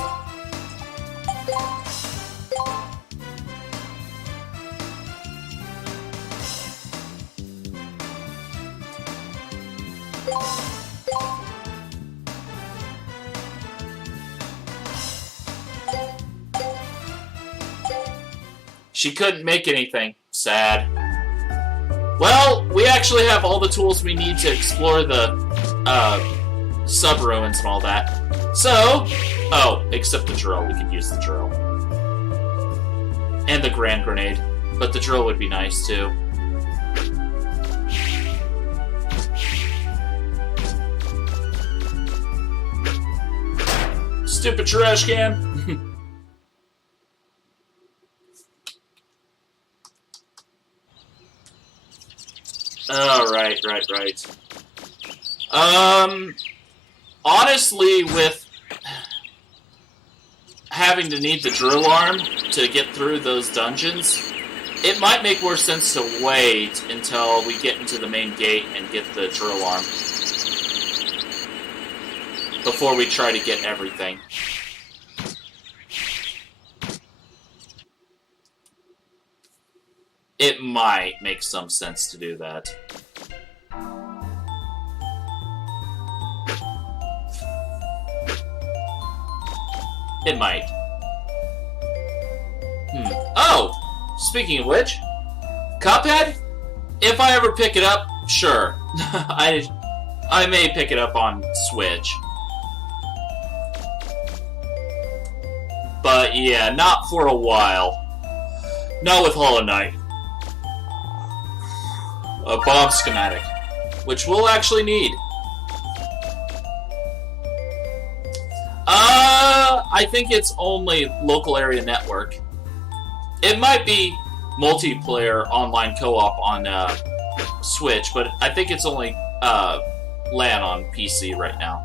She couldn't make anything. Sad. Well, we actually have all the tools we need to explore the sub-ruins and all that. So, oh, except the drill. We could use the drill. And the grand grenade. But the drill would be nice, too. Stupid trash can! Oh, right. Honestly, with having to need the drill arm to get through those dungeons, it might make more sense to wait until we get into the main gate and get the drill arm before we try to get everything. It might make some sense to do that. It might. Oh! Speaking of which, Cuphead? If I ever pick it up, sure. I may pick it up on Switch. But yeah, not for a while. Not with Hollow Knight. A bomb schematic, which we'll actually need. I think it's only local area network. It might be multiplayer online co-op on Switch, but I think it's only LAN on PC right now.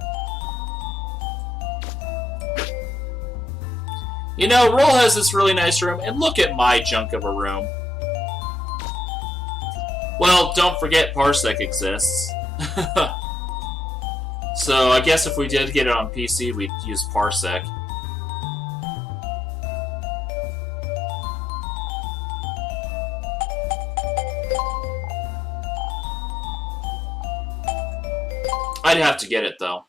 You know, Roll has this really nice room, and look at my junk of a room. Well, don't forget Parsec exists. So I guess if we did get it on PC, we'd use Parsec. I'd have to get it, though.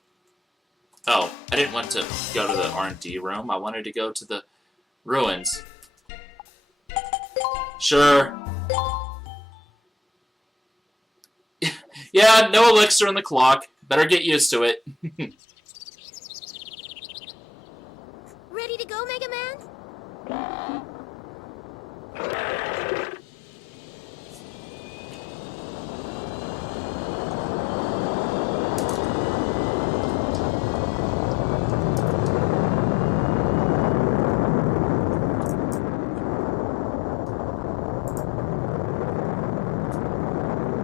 Oh, I didn't want to go to the R&D room. I wanted to go to the ruins. Sure. Yeah, no elixir in the clock. Better get used to it. Ready to go, Mega Man?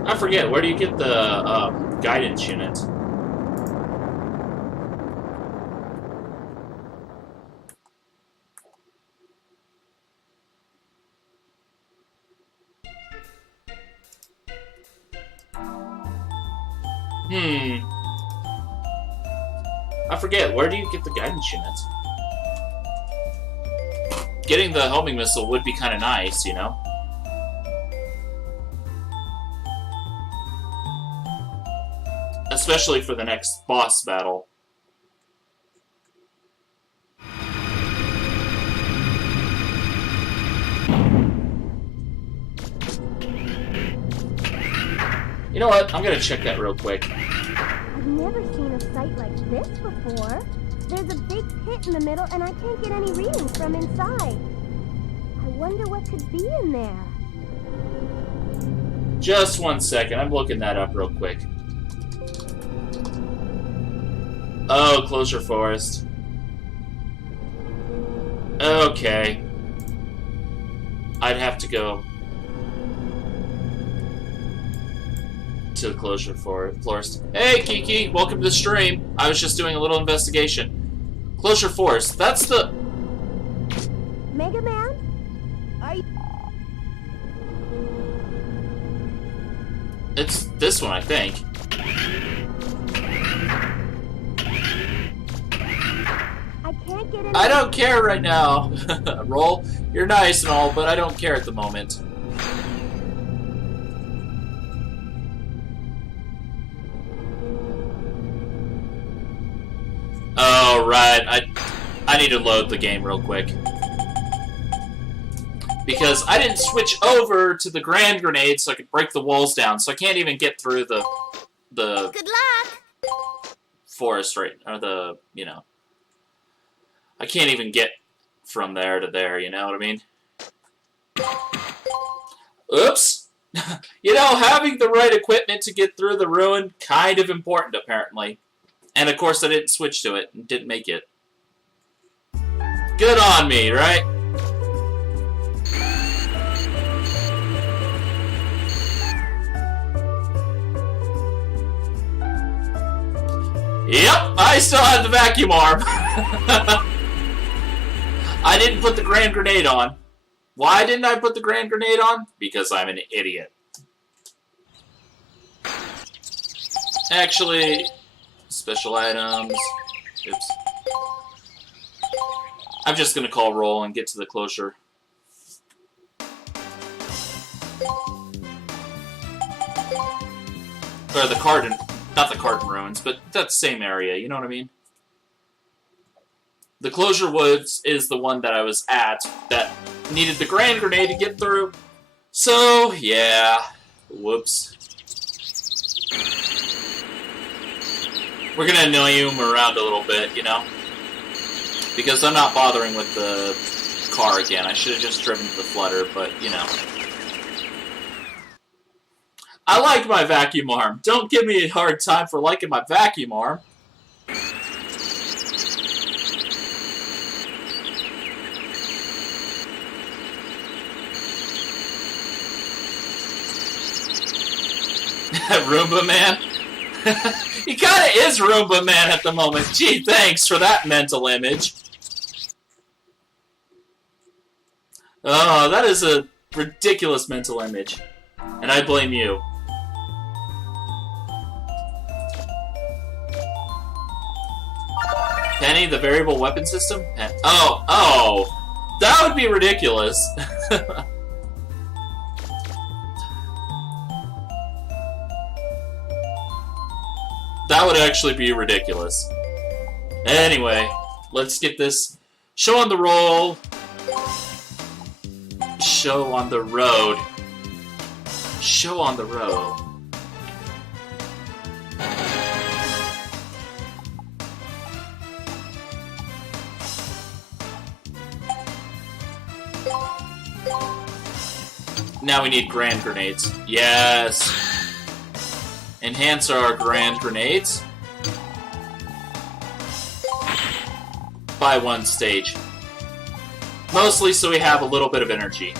I forget, where do you get the guidance unit? I forget, where do you get the guidance units? Getting the homing missile would be kind of nice, you know? Especially for the next boss battle. You know what? I'm gonna check that real quick. I've never seen a site like this before. There's a big pit in the middle, and I can't get any readings from inside. I wonder what could be in there. Just one second. I'm looking that up real quick. Oh, Closure Forest. Okay. I'd have to go to the Closure Forest. Hey, Kiki! Welcome to the stream. I was just doing a little investigation. Closure Forest. That's the... Mega Man? Are you... It's this one, I think. can't get in. I don't care right now. Roll, you're nice and all, but I don't care at the moment. Oh, right. I need to load the game real quick. Because I didn't switch over to the grand grenade so I could break the walls down, so I can't even get through the Good luck! forest right, or the, you know. I can't even get from there to there, you know what I mean? Oops! You know, having the right equipment to get through the ruin, kind of important, apparently. And of course I didn't switch to it, and didn't make it. Good on me, right? Yep, I still have the vacuum arm. I didn't put the grand grenade on. Why didn't I put the grand grenade on? Because I'm an idiot. Actually, special items. Oops. I'm just gonna call roll and get to the closure. Or the Cardin, not the Cardin Ruins, but that same area, you know what I mean? The Closure Woods is the one that I was at that needed the Grand Grenade to get through. So, yeah. Whoops. We're gonna annoy him around a little bit, you know? Because I'm not bothering with the car again. I should have just driven to the Flutter, but, you know. I like my vacuum arm. Don't give me a hard time for liking my vacuum arm. Roomba Man? He kind of is Roomba Man at the moment. Gee, thanks for that mental image. Oh, that is a ridiculous mental image. And I blame you. Penny, the variable weapon system? Oh! That would be ridiculous. That would actually be ridiculous. Anyway, let's get this show on the roll. Show on the road. Show on the road. Now we need grand grenades. Yes. Enhance our grand grenades by one stage. Mostly so we have a little bit of energy.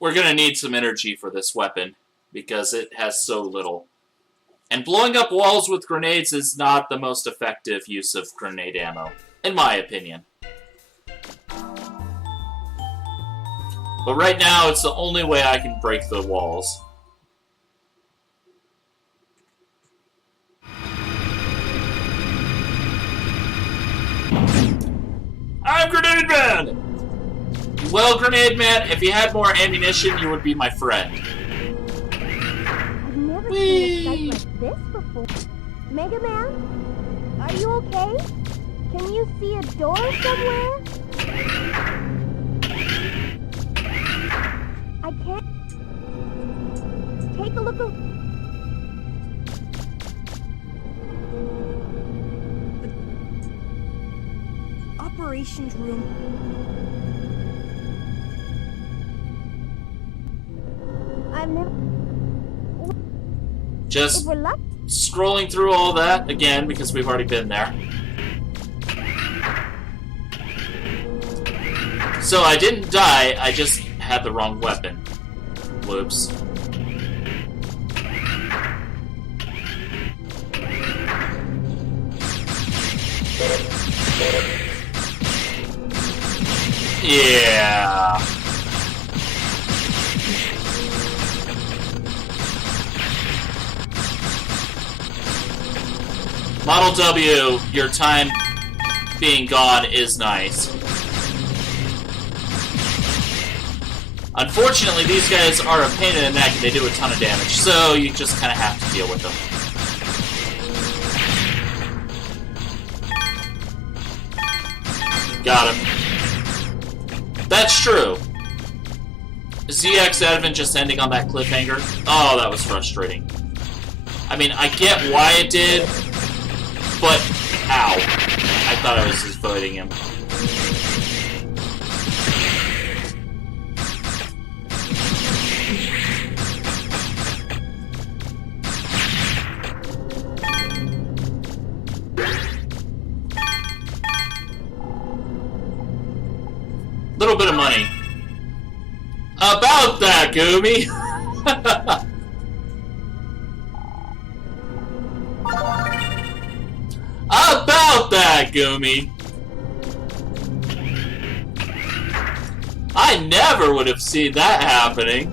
We're gonna need some energy for this weapon because it has so little. And blowing up walls with grenades is not the most effective use of grenade ammo, in my opinion. But right now, it's the only way I can break the walls. I'm Grenade Man! Well, Grenade Man, if you had more ammunition, you would be my friend. I've never seen a sight like this before. Mega Man? Are you okay? Can you see a door somewhere? I can't... Take a look at... Operations room. I've never... Just If we're lucky... scrolling through all that, again, because we've already been there. So I didn't die, I just had the wrong weapon. Whoops. Yeah. Model W, your time being gone is nice. Unfortunately, these guys are a pain in the neck and they do a ton of damage, so you just kind of have to deal with them. Got him. That's true. ZX Advent just ending on that cliffhanger. Oh, that was frustrating. I mean, I get why it did, but ow. I thought I was just avoiding him. Little bit of money. About that, Goomy! About that, Goomy! I never would have seen that happening.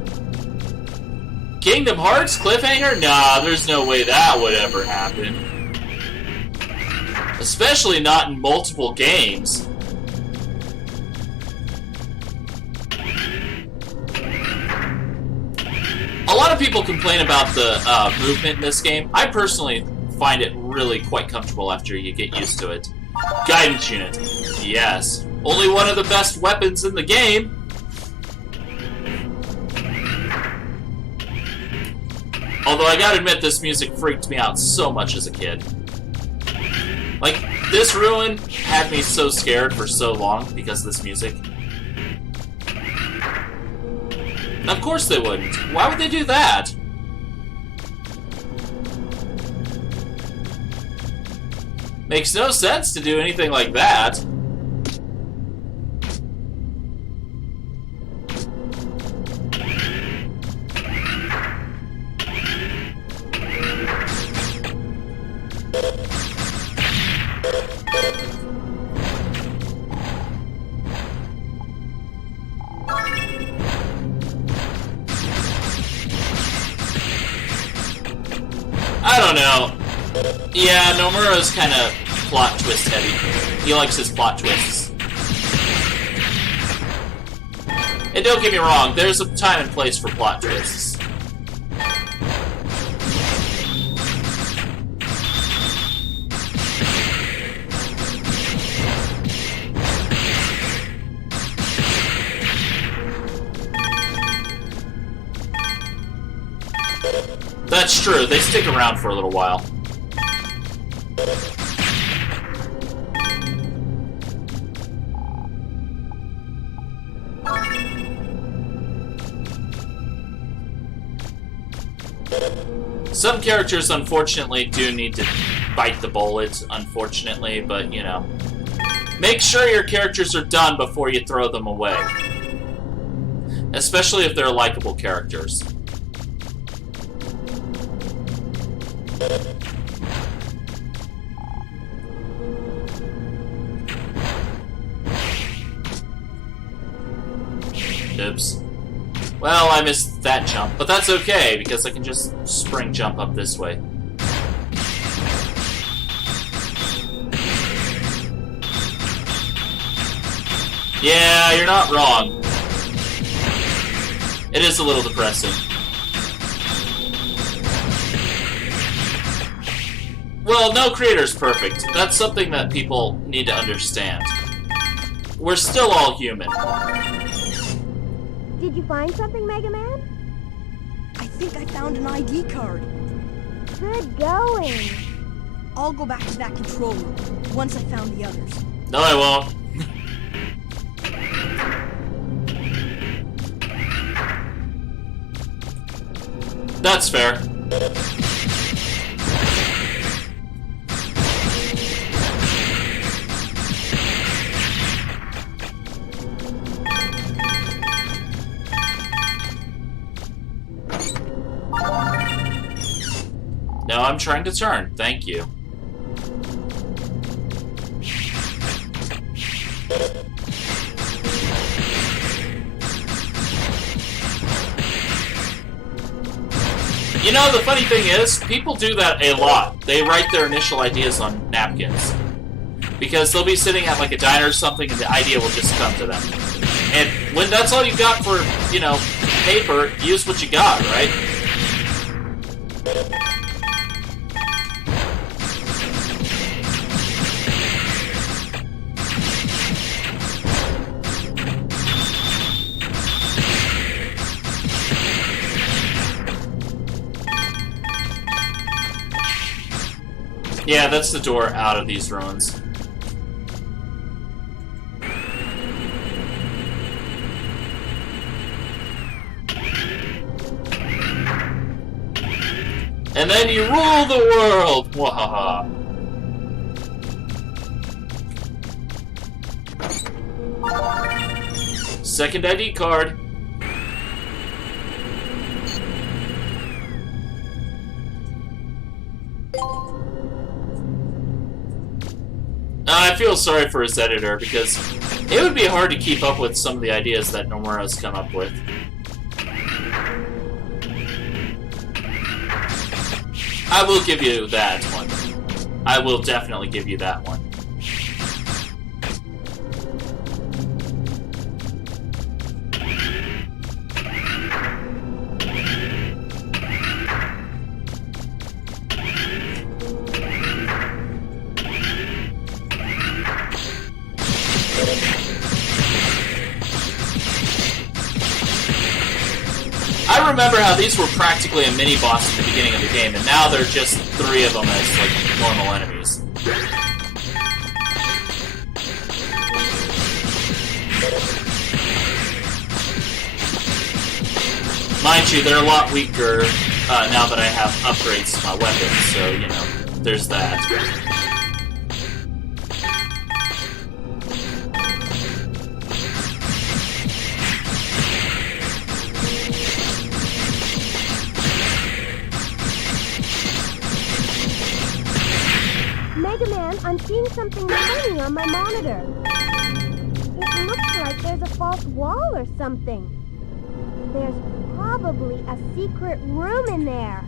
Kingdom Hearts cliffhanger? Nah, there's no way that would ever happen. Especially not in multiple games. A lot of people complain about the movement in this game. I personally find it really quite comfortable after you get used to it. Guidance unit. Yes. Only one of the best weapons in the game. Although I gotta admit, this music freaked me out so much as a kid. Like, this ruin had me so scared for so long because of this music. Of course they wouldn't. Why would they do that? Makes no sense to do anything like that. I don't know. Yeah, Nomura's kind of plot twist heavy. He likes his plot twists. And don't get me wrong, there's a time and place for plot twists. That's true, they stick around for a little while. Some characters, unfortunately, do need to bite the bullet, unfortunately, but, you know. Make sure your characters are done before you throw them away. Especially if they're likable characters. Oops. Well, I missed that jump, but that's okay, because I can just spring jump up this way. Yeah, you're not wrong. It is a little depressing. Well, no creator's perfect. That's something that people need to understand. We're still all human. Did you find something, Mega Man? I think I found an ID card. Good going. I'll go back to that control room once I found the others. No, I won't. That's fair. No, I'm trying to turn. Thank you. You know, the funny thing is, people do that a lot. They write their initial ideas on napkins. Because they'll be sitting at like a diner or something and the idea will just come to them. And when that's all you got for, you know, paper, use what you got, right? Yeah, that's the door out of these ruins. And then you rule the world! Wahaha. Second ID card. I feel sorry for his editor, because it would be hard to keep up with some of the ideas that Nomura's come up with. I will give you that one. I will definitely give you that one. I remember how these were practically a mini-boss at the beginning of the game, and now they're just 3 of them as, like, normal enemies. Mind you, they're a lot weaker now that I have upgrades to my weapons, so, you know, there's that. Mega Man, I'm seeing something funny on my monitor. It looks like there's a false wall or something. There's probably a secret room in there.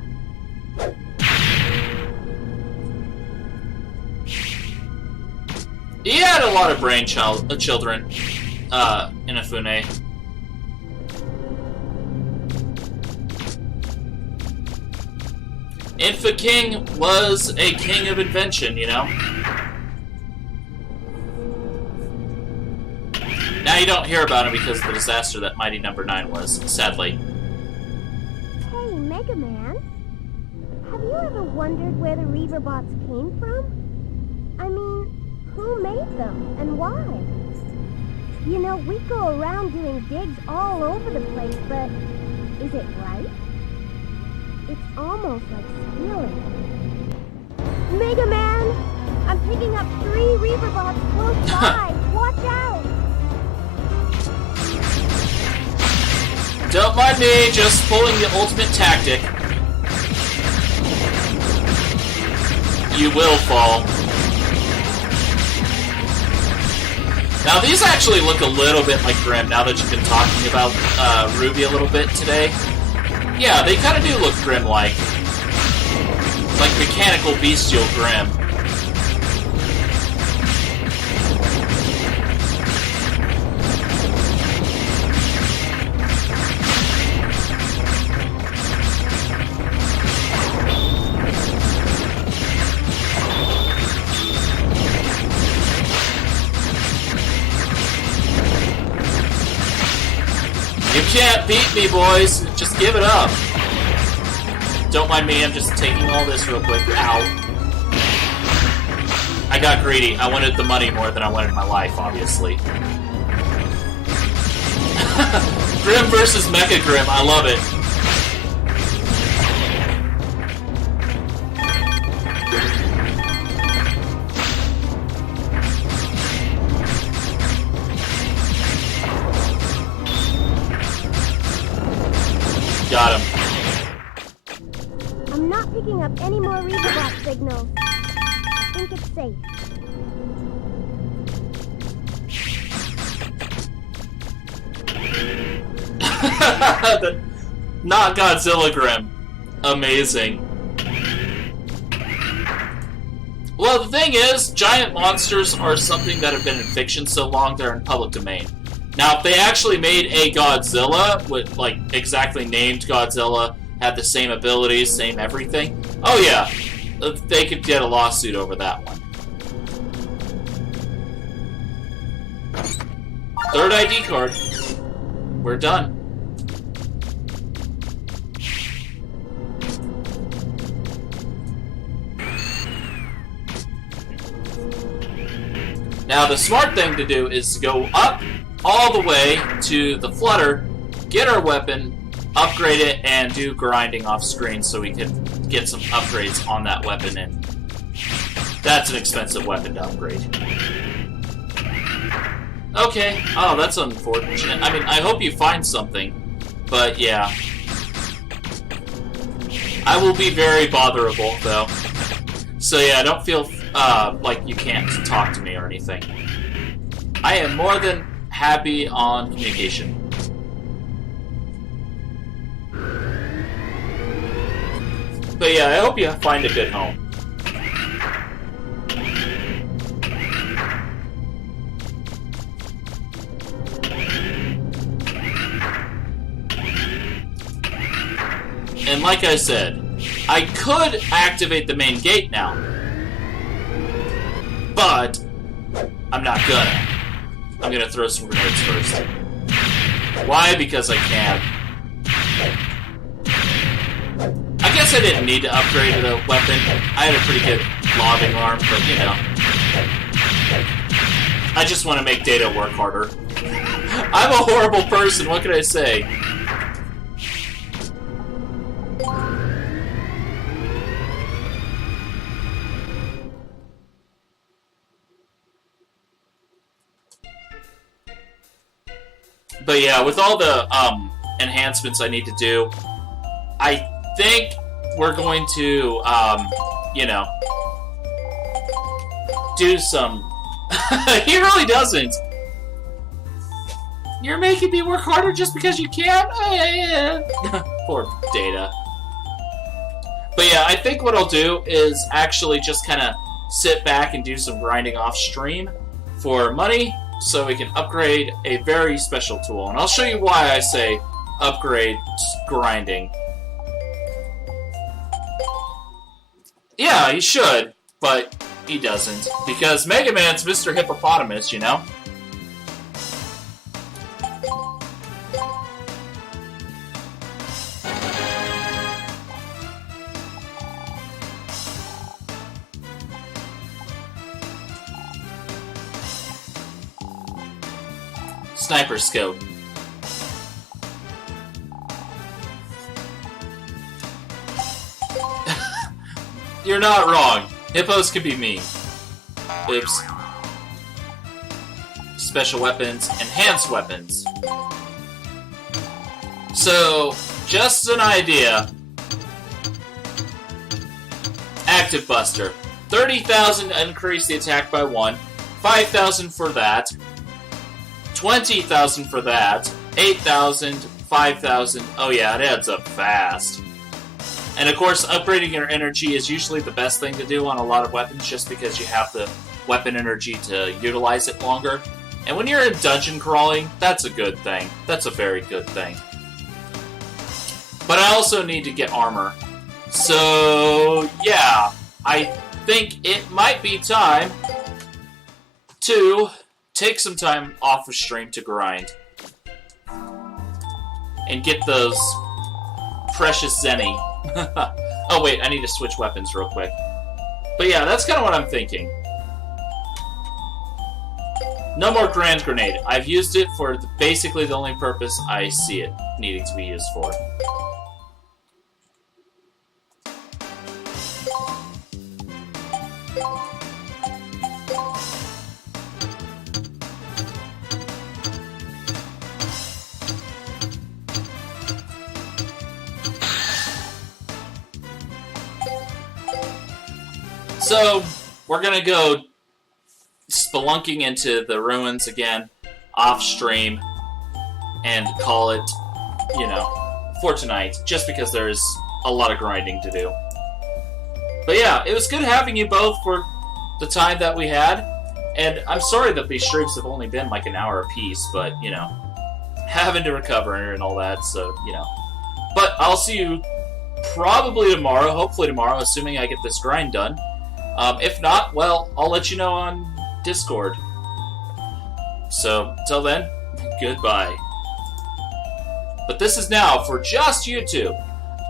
He had a lot of children, Inafune. Infa King was a king of invention, you know? Now you don't hear about him because of the disaster that Mighty Number 9 was, sadly. Hey, Mega Man. Have you ever wondered where the Reaver bots came from? I mean, who made them and why? You know, we go around doing digs all over the place, but is it right? It's almost like stealing. Mega Man! I'm picking up 3 Reaver bots close by. Watch out! Don't mind me, just pulling the ultimate tactic. You will fall. Now these actually look a little bit like Grimm now that you've been talking about Ruby a little bit today. Yeah, they kind of do look Grimm-like. Like mechanical bestial Grimm. You can't beat me, boys. Just give it up. Don't mind me, I'm just taking all this real quick. Ow. I got greedy. I wanted the money more than I wanted my life, obviously. Grimm versus Mecha Grimm. I love it. Got him. I'm not picking up any more Reaver bot signals. I think it's safe. Not Godzilla Grimm. Amazing. Well, the thing is, giant monsters are something that have been in fiction so long they're in public domain. Now, if they actually made a Godzilla, with, like, exactly named Godzilla, had the same abilities, same everything, oh yeah, they could get a lawsuit over that one. Third ID card. We're done. Now, the smart thing to do is to go up all the way to the flutter, get our weapon, upgrade it, and do grinding off screen so we can get some upgrades on that weapon, and that's an expensive weapon to upgrade. Okay. Oh, that's unfortunate. I mean, I hope you find something, but yeah. I will be very botherable, though. So yeah, don't feel like you can't talk to me or anything. I am more than happy on communication. But yeah, I hope you find a good home. And like I said, I could activate the main gate now. But I'm not gonna. I'm gonna throw some grenades first. Why? Because I can. I guess I didn't need to upgrade the weapon. I had a pretty good lobbing arm, but you know. I just want to make Data work harder. I'm a horrible person, what can I say? But yeah, with all the enhancements I need to do, I think we're going to, you know, do some... He really doesn't. You're making me work harder just because you can? Poor Data. But yeah, I think what I'll do is actually just kind of sit back and do some grinding off stream for money, so we can upgrade a very special tool. And I'll show you why I say upgrade grinding. Yeah, he should, but he doesn't. Because Mega Man's Mr. Hippopotamus, you know? Sniper scope. You're not wrong. Hippos can be mean. Oops. Special weapons, enhanced weapons. So, just an idea. Active Buster. 30,000 to increase the attack by 1. 5,000 for that. 20,000 for that, 8,000, 5,000, oh yeah, it adds up fast. And of course, upgrading your energy is usually the best thing to do on a lot of weapons, just because you have the weapon energy to utilize it longer. And when you're in dungeon crawling, that's a good thing. That's a very good thing. But I also need to get armor. So, yeah, I think it might be time to take some time off of stream to grind. And get those precious Zenny. Oh wait, I need to switch weapons real quick. But yeah, that's kind of what I'm thinking. No more Grand Grenade. I've used it for basically the only purpose I see it needing to be used for. So, we're gonna go spelunking into the ruins again, off stream, and call it, you know, for tonight, just because there's a lot of grinding to do. But yeah, it was good having you both for the time that we had. And I'm sorry that these streams have only been like an hour apiece, but, you know, having to recover and all that, so, you know. But I'll see you probably tomorrow, hopefully tomorrow, assuming I get this grind done. If not, well, I'll let you know on Discord. So, until then, goodbye. But this is now for just YouTube.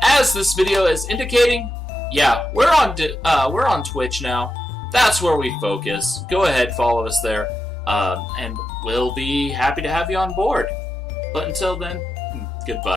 As this video is indicating, yeah, we're on Twitch now. That's where we focus. Go ahead, follow us there, and we'll be happy to have you on board. But until then, goodbye.